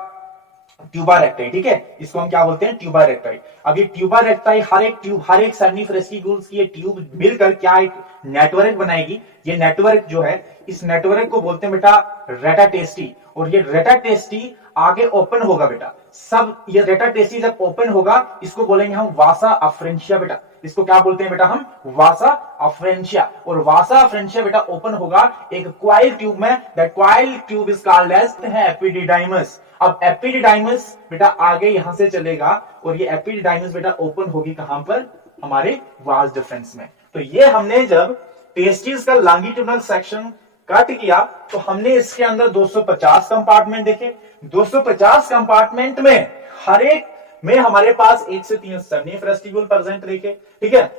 ट्यूबा रेक्टाई, ठीक है, इसको हम क्या बोलते हैं, ट्यूबा रेक्टाई। अब ये ट्यूबा रेक्टाई, हर एक ट्यूब, हर एक सेमनीफ्रेस ट्यूब्यूल्स की ये ट्यूब मिलकर क्या एक नेटवर्क बनाएगी। ये नेटवर्क जो है, इस नेटवर्क को बोलते हैं बेटा रेटा टेस्टी। और ये रेटा टेस्टी आगे ओपन होगा बेटा, सब ये रेटा टेस्टी जब ओपन होगा इसको बोलेंगे हम वासा अफ्रेंशिया बेटा। इसको क्या बोलते हैं बेटा हम, वासा अफ्रेंशिया। और वासा अफ्रेंशिया बेटा ओपन होगा एक क्वाइल ट्यूब में, that coil tube is called as epididymis. अब एपिडिडाइमस बेटा आगे यहां से चलेगा, और ये एपिडिडाइमस बेटा ओपन होगी कहां पर, हमारे वास डिफरेंस में। तो ये हमने जब टेस्टिस का लॉन्गिट्यूडनल सेक्शन कट किया तो हमने इसके अंदर 250 कंपार्टमेंट देखे। 250 कंपार्टमेंट में हर एक में हमारे पास 1 से 3 सेमनीफ्रेस ट्यूब्यूल प्रेजेंट देखे, ठीक है।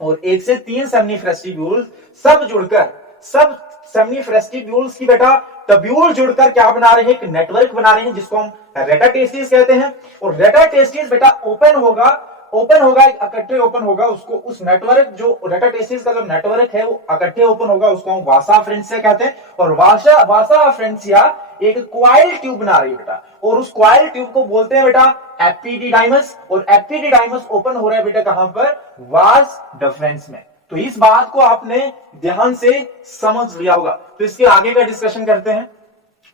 और 1 से 3 सेमनीफ्रेस ट्यूब्यूल सब जुड़कर, सब सेमनीफ्रेस ट्यूब्यूल्स की बेटा ट्यूब्यूल जुड़कर क्या बना रहे हैं, एक नेटवर्क बना रहे हैं जिसको हम रेटा टेस्टिस कहते हैं। और रेटा टेस्टिस बेटा ओपन होगा, इकट्ठे ओपन होगा, उसको उस नेटवर्क जो रेटा टेस्टिस का जो नेटवर्क है वो इकट्ठे ओपन होगा, उसको हम वासा अफ्रेंशिया कहते हैं। और वासा अफ्रेंशिया एक क्वाइल ट्यूब बना रही है बेटा, और उस क्वाइल ट्यूब को बोलते हैं बेटा एपिडिडाइमस। और एपिडिडाइमस ओपन हो रहा है बेटा कहां पर, वास डिफरेंस में। तो इस बात को आपने ध्यान से समझ लिया होगा। तो इसके आगे का डिस्कशन करते हैं।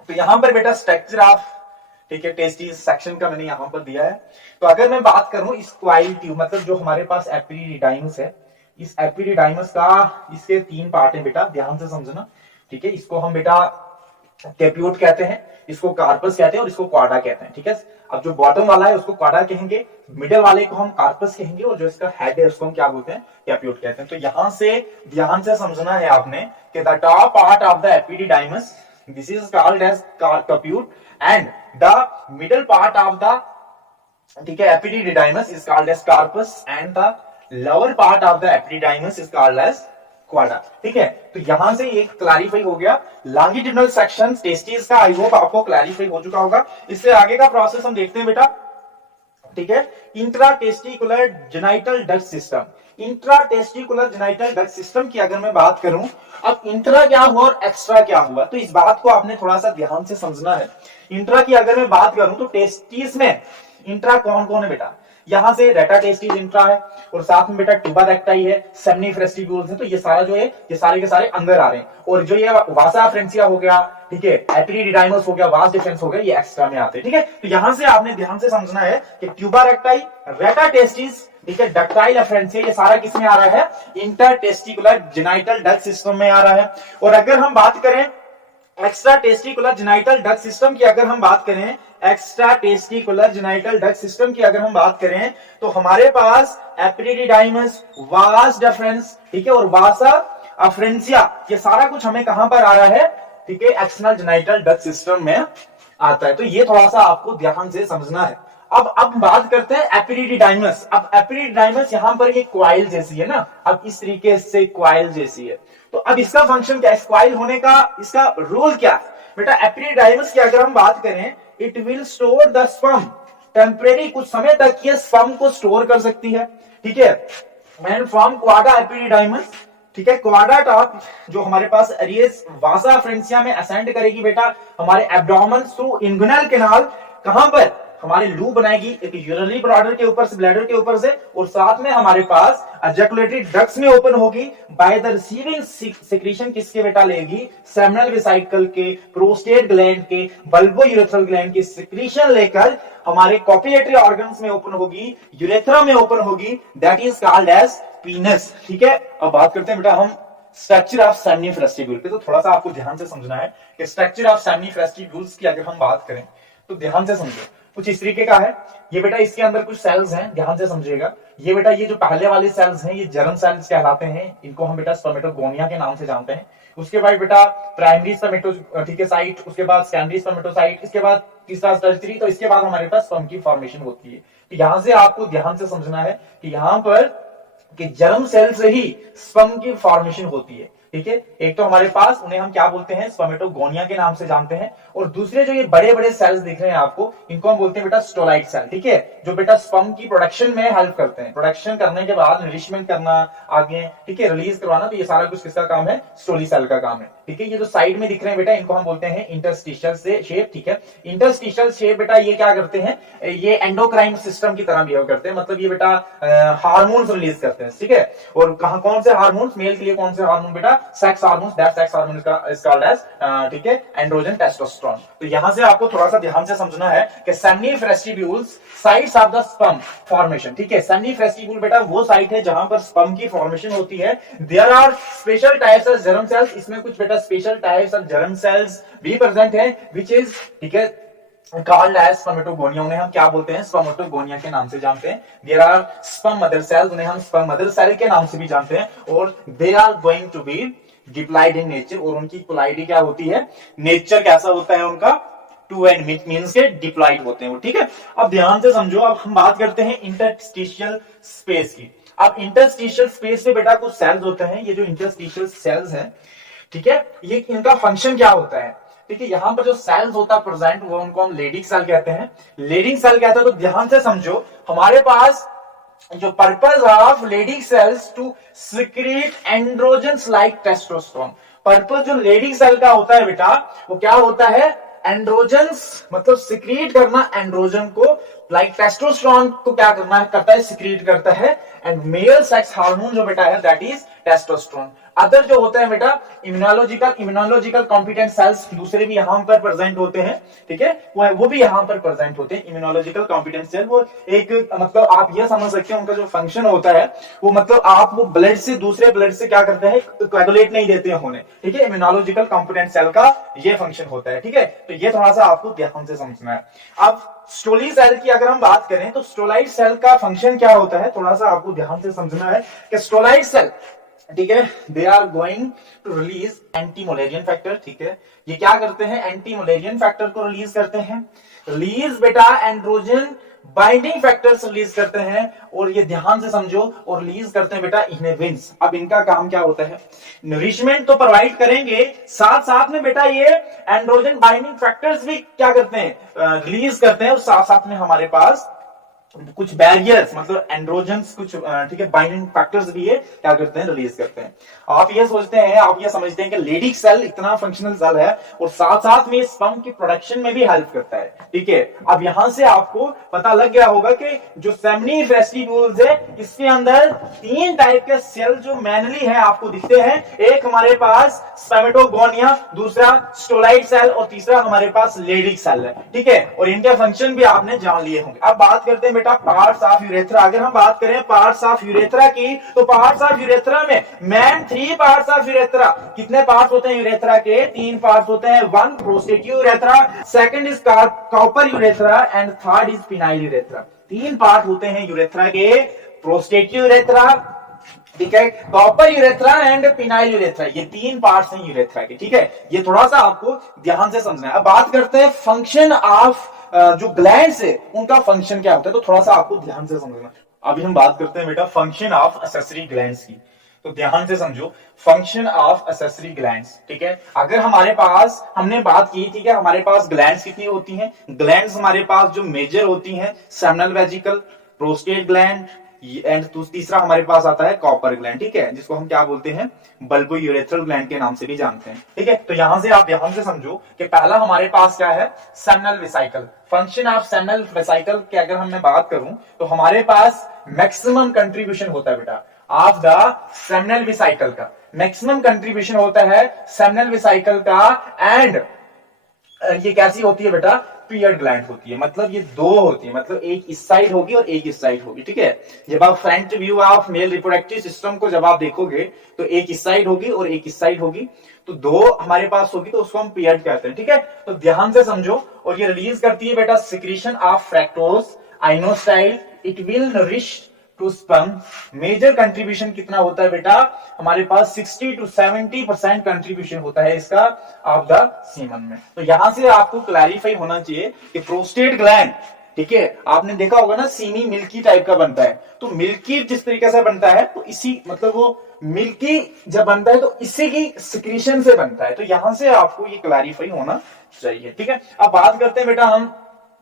तो यहां पर बेटा स्ट्रक्चर ऑफ, ठीक है, टेस्टिस सेक्शन का मैंने यहां पर दिया है। तो अगर मैं बात करूं इस क्वाइल ट्यूब, मतलब जो हमारे पास एपिडिडाइमस है, इस एपिडिडाइमस का, इसके 3 पार्ट है बेटा, ध्यान से समझना, ठीक है। इसको हम बेटा कैप्यूट कहते हैं, इसको कार्पस कहते हैं, और इसको क्वाडा कहते हैं, ठीक है। अब जो बॉटम वाला है उसको क्वाडा कहेंगे, मिडिल वाले को हम कार्पस कहेंगे, और जो इसका हेड है उसको हम क्या बोलते हैं, कैप्यूट कहते हैं। तो यहां से ध्यान से समझना है आपने कि the top part of the epididymis, this is called as caput, and the middle part of the, ठीक है, epididymis is called as corpus, and the lower part of the epididymis is called as cauda, ठीक है। तो यहां से एक clarify हो गया लॉन्गिट्यूडनल सेक्शन टेस्टिस का। आई होप आपको क्लैरिफाई हो चुका होगा। इससे आगे का प्रोसेस हम देखते हैं बेटा, ठीक है। Intra testicular genital duct system, intra testicular genital duct system की अगर मैं बात करूं, अब इंट्रा क्या हुआ और एक्स्ट्रा क्या हुआ, तो इस बात को आपने थोड़ा सा ध्यान से समझना है। इंट्रा की अगर मैं बात करूं तो टेस्टिस में इंट्रा कौन कौन है बेटा, यहां से रेटा टेस्टिस इंट्रा है, और साथ में बेटा ट्यूबा रेक्टाई है, सेमनीफ्रेस ट्यूब्यूल्स है। तो ये सारा जो है, ये सारे के सारे अंदर आ रहे हैं। और जो ये वासा अफ्रेंशिया हो गया, ठीक है, एपिडिडाइमस हो गया, वास डिफरेंस हो गया, ये एक्स्ट्रा में आते हैं, ठीक है। तो यहां से आपने ध्यान से समझना है कि ट्यूबा रेक्टाई, रेटा टेस्टिस, ठीक है, डक्टाइल अफ्रेंशिया, ये सारा किसमें आ रहा है, inter testicular genital duct system में आ रहा है। और अगर हम बात करें extra testicular genital duct system की, अगर हम बात करें extra testicular genital duct system की अगर हम बात करें, तो हमारे पास एपिडिडाइमस, वास डिफरेंस, ठीक है, और वासा अफ्रेंशिया, ये सारा कुछ हमें कहां पर आ रहा है, ठीक है, एक्सटर्नल जेनिटल डक्ट सिस्टम में आता है। तो ये थोड़ा सा आपको ध्यान से समझना है। अब बात करते हैं एपिडिडाइमस। अब एपिडिडाइमस यहां पर ये क्वाइल जैसी है ना, अब इस तरीके से क्वाइल जैसी है। तो अब इसका फंक्शन क्या है, क्वाइल होने का इसका रोल क्या है बेटा? एपिडिडाइमस की अगर हम बात करें, it will store the sperm temporary, कुछ समय तक ये स्पर्म को स्टोर कर सकती है, ठीक है। एंड फ्रॉम क्वाडा एपिडिडाइमस, ठीक है, क्वाडा टॉप जो हमारे पास एरियस वासा फ्रेंसिया में असेंड करेगी बेटा हमारे एब्डोमेन थ्रू इंगुइनल कैनाल, कहां पर हमारे लूप बनाएगी एक यूरिनरी ब्लैडर के ऊपर से, ब्लैडर के ऊपर से, और साथ में हमारे पास एजैकुलेटरी डक्ट्स में ओपन होगी बाय द रिसीविंग सेक्रेशन, किसके बेटा लेगी? सेमिनल वेसिकल के, प्रोस्टेट ग्लैंड के, बल्बो यूरेथ्रल ग्लैंड की सेक्रेशन लेकर हमारे कॉपिलेटरी ऑर्गन्स में ओपन होगी, यूरेथ्रा में ओपन होगी, that is called as penis, ठीक है। अब बात करते हैं बेटा हम स्ट्रक्चर ऑफ सेमिनिफरस ट्यूब्यूल पे। तो थोड़ा सा आपको ध्यान से समझना है कि स्ट्रक्चर ऑफ सेमिनिफरस ट्यूब्यूल्स की अगर हम बात करें तो ध्यान से समझो, कुछ इस तरीके का है। ये बेटा इसके अंदर कुछ सेल्स हैं, ध्यान से समझिएगा। ये बेटा ये जो पहले वाले सेल्स हैं ये जर्म सेल्स कहलाते हैं, इनको हम बेटा स्पर्मेटोगोनिया के नाम से जानते हैं। उसके बाद बेटा प्राइमरी स्पर्मेटो, ठीक है, साइट, उसके बाद सेकेंडरी स्पर्मेटोसाइट, इसके बाद तीसरा टर्शियरी, तो इसके बाद हमारे पास स्पर्म की फॉर्मेशन होती है। तो यहां से आपको ध्यान से समझना है कि यहां पर कि जर्म सेल से ही स्पर्म की फॉर्मेशन होती है, ठीक है। एक तो हमारे पास उन्हें हम क्या बोलते हैं, स्पर्मेटोगोनिया के नाम से जानते हैं, और दूसरे जो ये बड़े बड़े सेल्स दिख रहे हैं आपको, इनको हम बोलते हैं बेटा स्टोलाइट सेल, ठीक है, जो बेटा स्पर्म की प्रोडक्शन में हेल्प करते हैं। प्रोडक्शन करने के बाद नरिशमेंट करना आगे, ठीक है, रिलीज करवाना, तो ये सारा कुछ किसका काम है? स्टोली सेल का काम है, ठीक है। ये जो साइड में दिख रहे हैं बेटा इनको हम बोलते हैं इंटरस्टिशियल शेप, ठीक है। इंटरस्टिशियल शेप बेटा ये क्या करते हैं, ये एंडोक्राइन सिस्टम की तरह बिहेव करते हैं, मतलब ये बेटा हार्मोन्स रिलीज करते हैं, ठीक है। और कहां कौन से हार्मोन्स? मेल के लिए कौन से हार्मोन बेटा? Sex hormones, that sex hormone is called as, ठीक है, एंड्रोजन टेस्टोस्टेरोन। तो यहां से आपको थोड़ा सा ध्यान से समझना है कि seminiferous tubules sites of the sperm formation, ठीक है। सेमिनिफरस ट्यूब्यूल बेटा वो साइट है जहां पर स्पर्म की फॉर्मेशन होती है। There are special types of germ cells, इसमें कुछ बेटा special types of germ cells भी प्रेजेंट है, व्हिच इज, ठीक है, कॉल्ड एज स्पर्मेटोगोनिया। उन्हें हम क्या बोलते हैं? स्पर्मेटोगोनिया के नाम से जानते हैं। There are sperm mother cells, उन्हें हम स्पर्म मदर सेल के नाम से भी जानते हैं, और they are going to be diploid in nature, और उनकी पोलाइटी क्या होती है, नेचर कैसा होता है उनका? टू एंड मीन्स के डिप्लॉयड होते हैं वो, ठीक है। अब ध्यान से समझो, अब हम बात करते हैं इंटरस्टिशियल स्पेस की। अब इंटरस्टिशियल स्पेस में बेटा कुछ सेल्स होते हैं, ये जो इंटरस्टिशियल सेल्स हैं, ठीक है, ये इनका फंक्शन क्या होता है, ठीक है। यहां पर जो सेल्स होता है प्रेजेंट, वो उनको हम लेडिंग सेल कहते हैं, लेडिंग सेल कहते हैं। तो ध्यान से समझो, हमारे पास जो purpose of Leydig cells to secrete androgens like testosterone, purpose जो लेडिंग सेल का होता है बेटा वो क्या होता है? एंड्रोजन्स, मतलब सिक्रीट करना एंड्रोजन को, लाइक टेस्टोस्टेरोन को क्या करना करता है? सिक्रीट करता है। एंड मेल सेक्स हार्मोन जो बेटा है दैट इज टेस्टोस्टेरोन। अदर जो होते हैं बेटा इम्यूनोलॉजिकल कॉम्पिटेंट सेल्स दूसरे भी यहां पर प्रेजेंट होते हैं, ठीक है, वो भी यहां पर प्रेजेंट होते हैं। इम्यूनोलॉजिकल कॉम्पिटेंट सेल वो एक, मतलब आप यह समझ सकते हैं उनका जो फंक्शन होता है वो, मतलब आप वो ब्लड से दूसरे ब्लड से क्या करते हैं? कोएगुलेट नहीं देते होने, ठीक है। इम्यूनोलॉजिकल कॉम्पिटेंट सेल का ये फंक्शन होता है, ठीक है। तो ये थोड़ा सा आपको ध्यान से समझना है। अब स्टोली सेल की अगर हम बात करें तो स्टोलाइट सेल का फंक्शन क्या होता है, थोड़ा सा आपको ध्यान से समझना है कि स्टोलाइट सेल, ठीक है, they are going to release anti Mullerian factor, ठीक है। ये क्या करते हैं? एंटी मोलेरियन फैक्टर को रिलीज करते हैं। रिलीज बेटा एंड्रोजन बाइंडिंग फैक्टर्स रिलीज करते हैं, और ये ध्यान से समझो, और रिलीज करते हैं बेटा इनहिबिन्स। अब इनका काम क्या होता है? नरिशमेंट तो प्रोवाइड करेंगे, साथ साथ में बेटा ये एंड्रोजन बाइंडिंग फैक्टर्स भी क्या करते हैं? रिलीज करते हैं, और साथ साथ में हमारे पास कुछ बैरियर्स, मतलब एंड्रोजन्स कुछ, ठीक है, बाइंडिंग फैक्टर्स भी ये क्या करते हैं? रिलीज करते हैं। आप ये सोचते हैं, आप ये समझते हैं कि लेडिक सेल इतना फंक्शनल सेल है और साथ साथ में स्पर्म की प्रोडक्शन में भी हेल्प करता है, ठीक है। अब यहां से आपको पता लग गया होगा कि जो सेमिनिफरस ट्यूब्यूल्स है इसके अंदर 3 टाइप के सेल जो मेनली है आपको दिखते हैं। एक हमारे पास स्पर्मेटोगोनिया, दूसरा स्टोलाइट सेल, और तीसरा हमारे पास लेडिक सेल है, ठीक है। और इनके फंक्शन भी आपने जान लिए होंगे। अब बात करते हैं बेटा पार्ट्स ऑफ यूरेथ्रा। अगर हम बात करें पार्ट्स ऑफ यूरेथ्रा की, तो पार्ट्स ऑफ यूरेथ्रा में मैन 3 पार्ट्स ऑफ यूरेथ्रा, कितने पार्ट्स होते हैं यूरेथ्रा के? 3 पार्ट्स होते हैं। 1 prostatic urethra, second is Cowper urethra, and third is penile urethra. 3 part होते हैं यूरेथ्रा के, प्रोस्टेटिव यूरेथ्रा, ठीक है, Cowper urethra and penile urethra, ये तीन पार्ट्स हैं यूरेथ्रा के, ठीक है, ये थोड़ा सा आपको ध्यान से समझना है। अब बात करते हैं फंक्शन ऑफ जो ग्लैंड्स है उनका फंक्शन क्या होता है, तो थोड़ा सा आपको ध्यान से समझना। अभी हम बात करते हैं बेटा फंक्शन ऑफ एक्सेसरी ग्लैंड्स की, तो ध्यान से समझो फंक्शन ऑफ एक्सेसरी ग्लैंड्स, ठीक है। अगर हमारे पास, हमने बात की थी कि हमारे पास ग्लैंड्स कितनी होती हैं, ग्लैंड्स हमारे पास जो मेजर होती हैं seminal vesicle, prostate gland and तीसरा हमारे पास आता है कॉपर ग्लैंड, ठीक है, जिसको हम क्या बोलते हैं बल्बो यूरेथ्रल ग्लैंड के नाम से भी जानते हैं, ठीक है। तो यहां से आप ध्यान से समझो कि पहला हमारे पास क्या है seminal vesicle. Function of seminal vesicle की अगर हम मैं बात करूं तो हमारे पास मैक्सिमम कंट्रीब्यूशन होता है बेटा ऑफ द सेमिनल वेसिकल का, मैक्सिमम कंट्रीब्यूशन होता है सेमिनल वेसिकल का, एंड ये कैसी होती है बेटा पियर्ड ग्लैंड होती है, मतलब ये दो होती है, मतलब एक इस साइड होगी और एक इस साइड होगी, ठीक है। जब आप front view of male reproductive system को जब आप देखोगे तो एक इस साइड होगी और एक इस साइड होगी, तो दो हमारे पास होगी, तो उसको हम पियर्ड कहते हैं, ठीक है। तो ध्यान से समझो, और ये रिलीज करती है बेटा secretion of fructose inositol, it will nourish to sperm. Major contribution कितना होता है बेटा हमारे पास 60 to 70% कंट्रीब्यूशन होता है इसका ऑफ द सीमन में। तो यहां से आपको क्लैरिफाई होना चाहिए कि प्रोस्टेट ग्लैंड, ठीक है, आपने देखा होगा ना सीमी मिल्की टाइप का बनता है, तो मिल्की जिस तरीके से बनता है तो इसी मतलब वो मिल्की जब बनता है तो इसी की सिक्रीशन से बनता है, तो यहां से आपको ये क्लैरिफाई होना चाहिए, ठीक है। अब बात करते हैं बेटा हम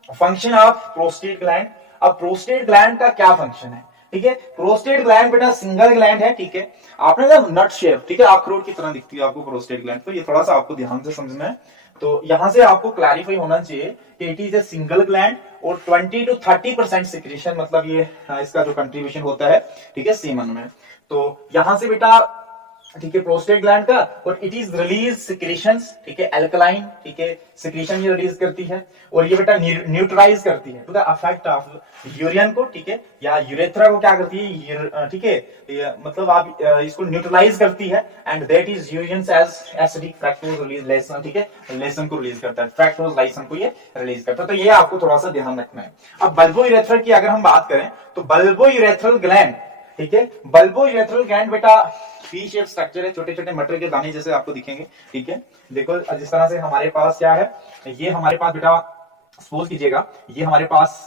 फंक्शन ऑफ प्रोस्टेट ग्लैंड। अब प्रोस्टेट ग्लैंड का क्या फंक्शन है, ठीक है। प्रोस्टेट ग्लैंड बेटा सिंगल ग्लैंड है, ठीक है, आपने ना नट शेप, ठीक है, अखरोट की तरह दिखती है आपको प्रोस्टेट ग्लैंड, तो ये थोड़ा सा आपको ध्यान से समझना है। तो यहां से आपको क्लैरिफाई होना चाहिए कि it is a single gland और 20 to 30% सिक्रीशन, मतलब ये इसका जो कंट्रीब्यूशन होता है, ठीक है, सीमन में। तो यहां से बेटा, ठीक है, प्रोस्टेट ग्लैंड का, और इट इज रिलीज सिक्रीशंस, ठीक है, एल्कलाइन, ठीक है, सिक्रीशन ये रिलीज करती है, और ये बेटा न्यूट्रलाइज करती है टू द अफेक्ट ऑफ यूरियन को, ठीक है, या यूरेथ्रा को क्या करती है, ठीक है, मतलब आप इसको न्यूट्रलाइज करती है, and that is urine as acidic fructose release lesson, ठीक है, लेसन को रिलीज करता है, फ्रैक्टोज लाइसन को ये रिलीज करता है, तो ये आपको थोड़ा सा ध्यान रखना है। अब बल्बो यूरेथ्रल की अगर हम बात करें तो बल्बो यूरेथ्रल ग्लैंड, ठीक है, बल्बो यूरेथ्रल ग्लैंड बेटा वी शेप स्ट्रक्चर है, छोटे छोटे मटर के दाने जैसे आपको दिखेंगे, ठीक है। देखो जिस तरह से हमारे पास क्या है, ये हमारे पास बेटा सपोज कीजिएगा ये हमारे पास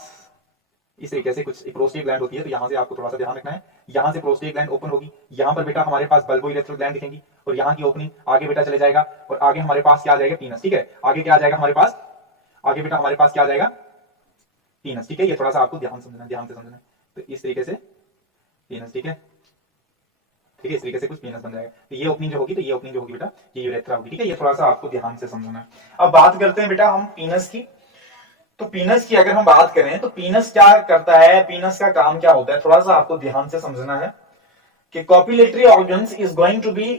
इस तरीके से कुछ प्रोस्टेट ग्लैंड होती है, तो यहां से आपको थोड़ा सा ध्यान रखना है, यहां से प्रोस्टेट ग्लैंड ओपन होगी, यहां पर बेटा हमारे पास बल्बो यूरेथ्रल ग्लैंड दिखेंगी, और यहां की ओपनिंग आगे बेटा चले जाएगा, और आगे हमारे पास क्या आ जाएगा पीनस, ठीक है, आगे क्या आ जाएगा हमारे पास, आगे बेटा हमारे पास क्या आ जाएगा पीनस, ठीक है, ये थोड़ा सा आपको ध्यान से समझना, तो इस तरीके से पीनस, ठीक है, ठीक है, इस तरीके से कुछ पीनस बन जाएगा, तो ये ओपनिंग जो होगी, तो ये ओपनिंग जो होगी बेटा ये यूरेथ्रा होगी, ठीक है, ये थोड़ा सा आपको ध्यान से समझना है। अब बात करते हैं बेटा हम पीनस की, तो पीनस की अगर हम बात करें तो पीनस क्या करता है, पीनस का काम क्या होता है, थोड़ा सा आपको ध्यान से समझना है कि copulatory organs is going to be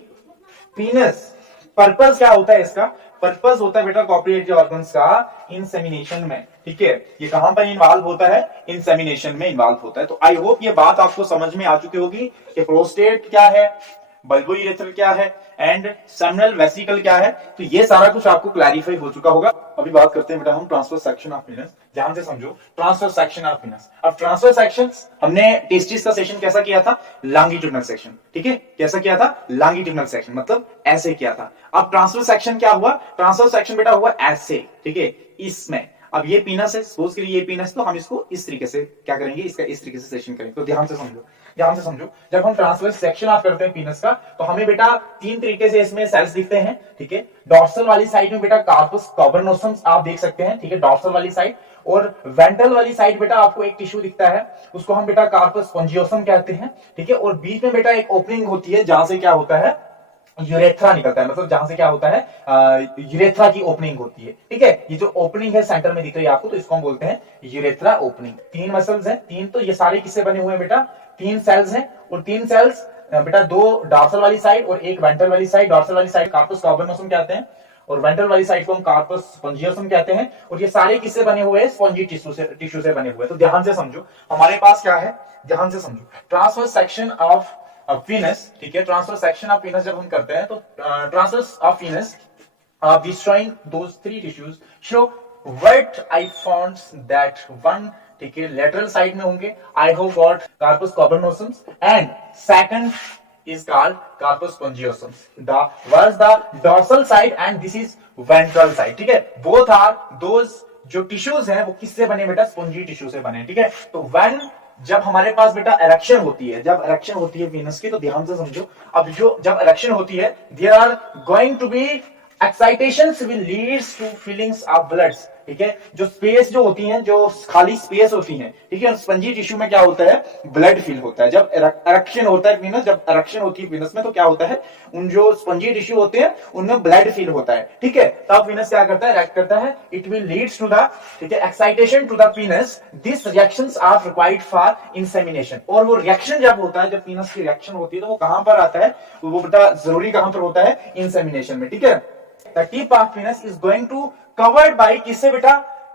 penis. Purpose क्या होता है इसका, पर्पस होता है बेटा कॉपुलेटरी ऑर्गन्स का इंसेमिनेशन में, ठीक है, ये कहां पर इन्वॉल्व होता है, इंसेमिनेशन में इन्वॉल्व होता है। तो आई होप ये बात आपको समझ में आ चुकी होगी कि प्रोस्टेट क्या है, बल्बो यूरेथ्रल क्या है, एंड सेमिनल वेसिकल क्या है, तो ये सारा कुछ आपको क्लैरिफाई हो चुका होगा। अभी बात करते हैं बेटा हम ट्रांसवर्स सेक्शन ऑफ पीनस, ध्यान से समझो ट्रांसवर्स सेक्शन ऑफ पीनस। अब ट्रांसवर्स सेक्शंस हमने टेस्टिस का सेक्शन कैसा किया था, लॉन्गिट्यूडनल सेक्शन, ठीक है, कैसा किया था लॉन्गिट्यूडनल सेक्शन, मतलब ऐसे किया था। अब ट्रांसवर्स सेक्शन क्या हुआ, ट्रांसवर्स सेक्शन बेटा हुआ ऐसे, ठीक है, इसमें। अब ये पीनस है, सपोज करिए ये पीनस, तो हम इसको इस तरीके से क्या करेंगे, इसका इस तरीके से सेक्शन करेंगे, तो ध्यान से समझो, ध्यान से समझो। जब हम ट्रांसवर्स सेक्शन ऑफ करते हैं पीनस का, तो हमें बेटा तीन तरीके से इसमें सेल्स दिखते हैं, ठीक है। डॉर्सल वाली साइड में बेटा कार्पस कैवर्नोसम्स आप देख सकते हैं, ठीक है, डॉर्सल वाली साइड, और वेंट्रल वाली साइड बेटा आपको एक टिश्यू दिखता है, उसको हम बेटा कार्पस स्पॉन्जियोसम कहते हैं, ठीक है, और बीच में बेटा एक ओपनिंग होती है जहां से क्या होता है यूरेथ्रा निकलता है, मतलब जहां से क्या होता है यूरेथ्रा की ओपनिंग होती है, ठीक है। ये जो ओपनिंग है सेंटर में दिख रही है आपको, तो इसको हम बोलते हैं यूरेथ्रा ओपनिंग। तीन मसल्स हैं, तीन, तो ये सारे किससे बने हुए हैं बेटा, तीन सेल्स हैं, और तीन सेल्स बेटा दो डॉर्सल वाली साइड और एक वेंट्रल वाली साइड। डॉर्सल वाली साइड कार्पस कैवर्नोसम कहते हैं, और वेंट्रल वाली साइड को हम कार्पस स्पॉन्जियोसम कहते हैं, और ये सारे किससे बने हुए हैं, स्पॉन्जी टिश्यू से बने हुए हैं। तो ध्यान से समझो हमारे पास क्या है, ध्यान से समझो ट्रांसवर्स सेक्शन ऑफ पीनस, ठीक है, ट्रांसवर्स सेक्शन ऑफ पीनस जब हम करते हैं तो transverse of पीनस destroying those three tissues show what I found that one, ठीक है, लेटरल साइड में होंगे I have got corpus cavernosums, and second is called corpus spongiosum. The was the dorsal side and this is ventral side. ठीक है, both are those जो tissues हैं वो किससे बने बेटा, स्पॉन्जी टिश्यू से बने। ठीक है, तो व्हेन जब हमारे पास बेटा इरेक्शन होती है, जब इरेक्शन होती है वीनस की, तो ध्यान से समझो, अब जो जब इरेक्शन होती है there are going to be excitations will leads to feelings of bloods. ठीक है, जो स्पेस जो होती हैं, जो खाली स्पेस होती हैं, ठीक है, स्पंजी टिश्यू में क्या होता है, ब्लड फील होता है। जब इरेक्शन होता है वीनस, जब इरेक्शन होती है वीनस में, तो क्या होता है, उन जो स्पंजी टिश्यू होते हैं उनमें ब्लड फील होता है। ठीक है, तब वीनस क्या करता है, रिएक्ट करता है, it will leads to the, ठीक है, excitation to the penis. This reactions are required for insemination. और वो रिएक्शन जब होता है, जब पीनस की रिएक्शन होती है, तो वो कहां पर आता है, वो बेटा जरूरी कहां पर होता है, इंसेमिनेशन में। ठीक है, the tip of penis is going to covered by किससे बेटा,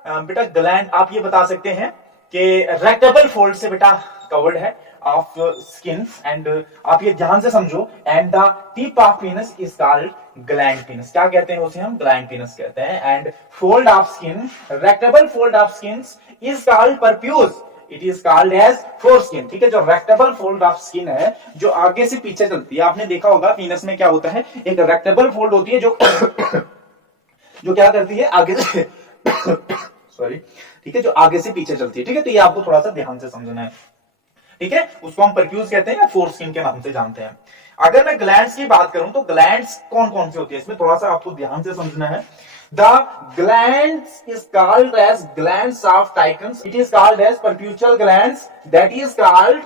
बेटा ग्लैंड, आप ये बता सकते हैं कि रेक्टेबल फोल्ड से बेटा कवर्ड है ऑफ स्किन। एंड आप ये ध्यान से समझो, and the tip of penis is called glans penis. क्या कहते हैं उसे, हम ग्लैंड पीनस कहते हैं। And fold of skin, retractable fold of skin is called prepuce, it is called as foreskin. ठीक है, जो रेक्टेबल फोल्ड ऑफ स्किन है, जो आगे से पीछे चलती है, आपने देखा होगा पीनस में क्या होता है, एक रेक्टेबल फोल्ड होती है जो जो क्या करती है, आगे से सॉरी, ठीक है, जो आगे से पीछे चलती है। ठीक है, तो ये आपको थोड़ा सा ध्यान से समझना है। ठीक है, उसको हम परफ्यूज कहते हैं या फोरस्किन के नाम से जानते हैं। अगर मैं ग्लैंड्स की बात करूं तो ग्लैंड्स कौन कौन सी होती है, इसमें थोड़ा सा आपको ध्यान से समझना है। The glands is called as glands of Tysons, it is called as preputial glands, that is called,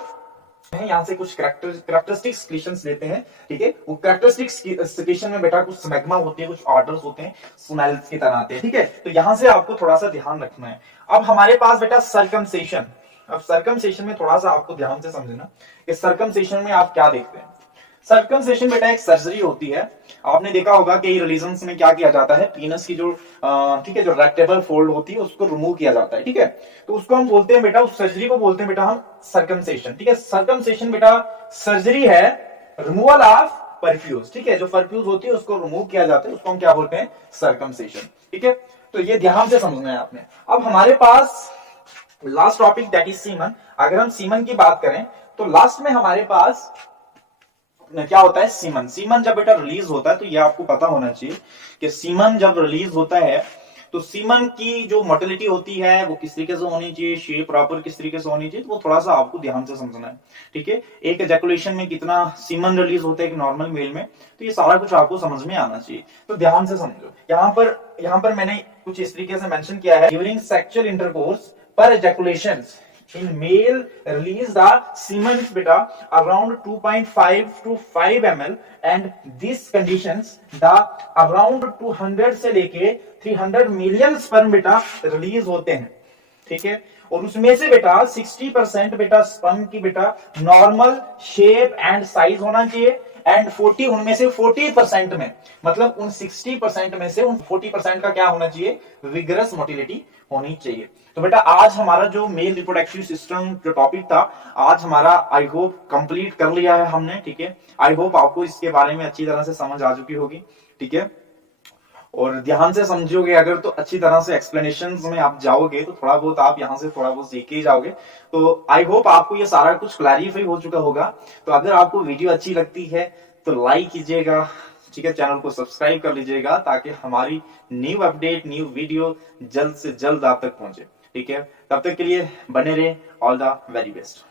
यहां से कुछ कैरेक्टरिस्टिक सिक्रीशंस लेते हैं। ठीक है, वो कैरेक्टरिस्टिक सिक्रीशन में बेटा कुछ स्मैग्मा होते हैं, कुछ ऑर्डर्स होते हैं, स्मेल्स की तरह आते हैं। ठीक है, तो यहां से आपको थोड़ा सा ध्यान रखना है। अब हमारे पास बेटा सर्कमसेशन, अब सर्कमसेशन में थोड़ा सा आपको ध्यान से समझना कि सर्कमसेशन में आप क्या देखते हैं। सर्कमसेशन बेटा एक सर्जरी होती है। आपने देखा होगा कि रिलीजन्स में क्या किया जाता है, पीनस की जो ठीक है, जो रेक्टेबल फोल्ड होती है उसको रिमूव किया जाता है। ठीक है, तो उसको हम बोलते हैं बेटा, उस सर्जरी को बोलते हैं बेटा हम सर्कमसेशन। ठीक है, सर्कमसेशन बेटा सर्जरी है रिमूवल ऑफ परफ्यूज। ठीक है, जो परफ्यूज होती है उसको रिमूव किया जाता है, उसको हम क्या बोलते हैं, सर्कमसेशन। ठीक है, तो ये ध्यान से समझना है आपने। अब हमारे पास last topic that is semen. अगर हम सीमन की बात करें तो लास्ट में हमारे पास क्या होता है, सीमन। सीमन जब बेटा रिलीज होता है, तो ये आपको पता होना चाहिए कि सीमन जब रिलीज होता है तो सीमन की जो मोटिलिटी होती है वो किस तरीके से होनी चाहिए, शेप प्रॉपर किस तरीके से होनी चाहिए, तो वो थोड़ा सा आपको ध्यान से समझना है। ठीक है, एक एजैकुलेशन में कितना सीमन रिलीज होता है एक नॉर्मल मेल में, तो ये सारा कुछ आपको समझ में आना चाहिए। तो ध्यान से समझो, यहाँ पर मैंने कुछ इस तरीके से मेंशन किया है, ड्यूरिंग सेक्सुअल इंटरकोर्स पर ejaculation in male release the semen beta around 2.5 to 5 ml and these conditions the around 200 से लेके 300 मिलियन स्पर्म बेटा रिलीज होते हैं। ठीक है, और उसमें से बेटा 60% बेटा स्पर्म की बेटा नॉर्मल शेप एंड साइज होना चाहिए, एंड 40 उनमें से 40% में, मतलब उन 60% में से उन 40% का क्या होना चाहिए, विगरस मोटिलिटी होनी चाहिए। तो बेटा आज हमारा जो मेल रिप्रोडक्टिव सिस्टम जो टॉपिक था, आज हमारा आई होप कंप्लीट कर लिया है हमने। ठीक है, आई होप आपको इसके बारे में अच्छी तरह से समझ आ चुकी होगी। ठीक है, और ध्यान से समझोगे अगर तो अच्छी तरह से एक्सप्लेनेशंस में आप जाओगे तो थोड़ा बहुत आप यहाँ से थोड़ा बहुत सीख के ही जाओगे। तो आई होप आपको ये सारा कुछ क्लैरिफाई हो चुका होगा। तो अगर आपको वीडियो अच्छी लगती है तो लाइक कीजिएगा, ठीक है, चैनल को सब्सक्राइब कर लीजिएगा ताकि हमारी न्यू अपडेट, न्यू वीडियो जल्द से जल्द आप तक पहुंचे। ठीक है, तब तक के लिए बने रहे। All the very best.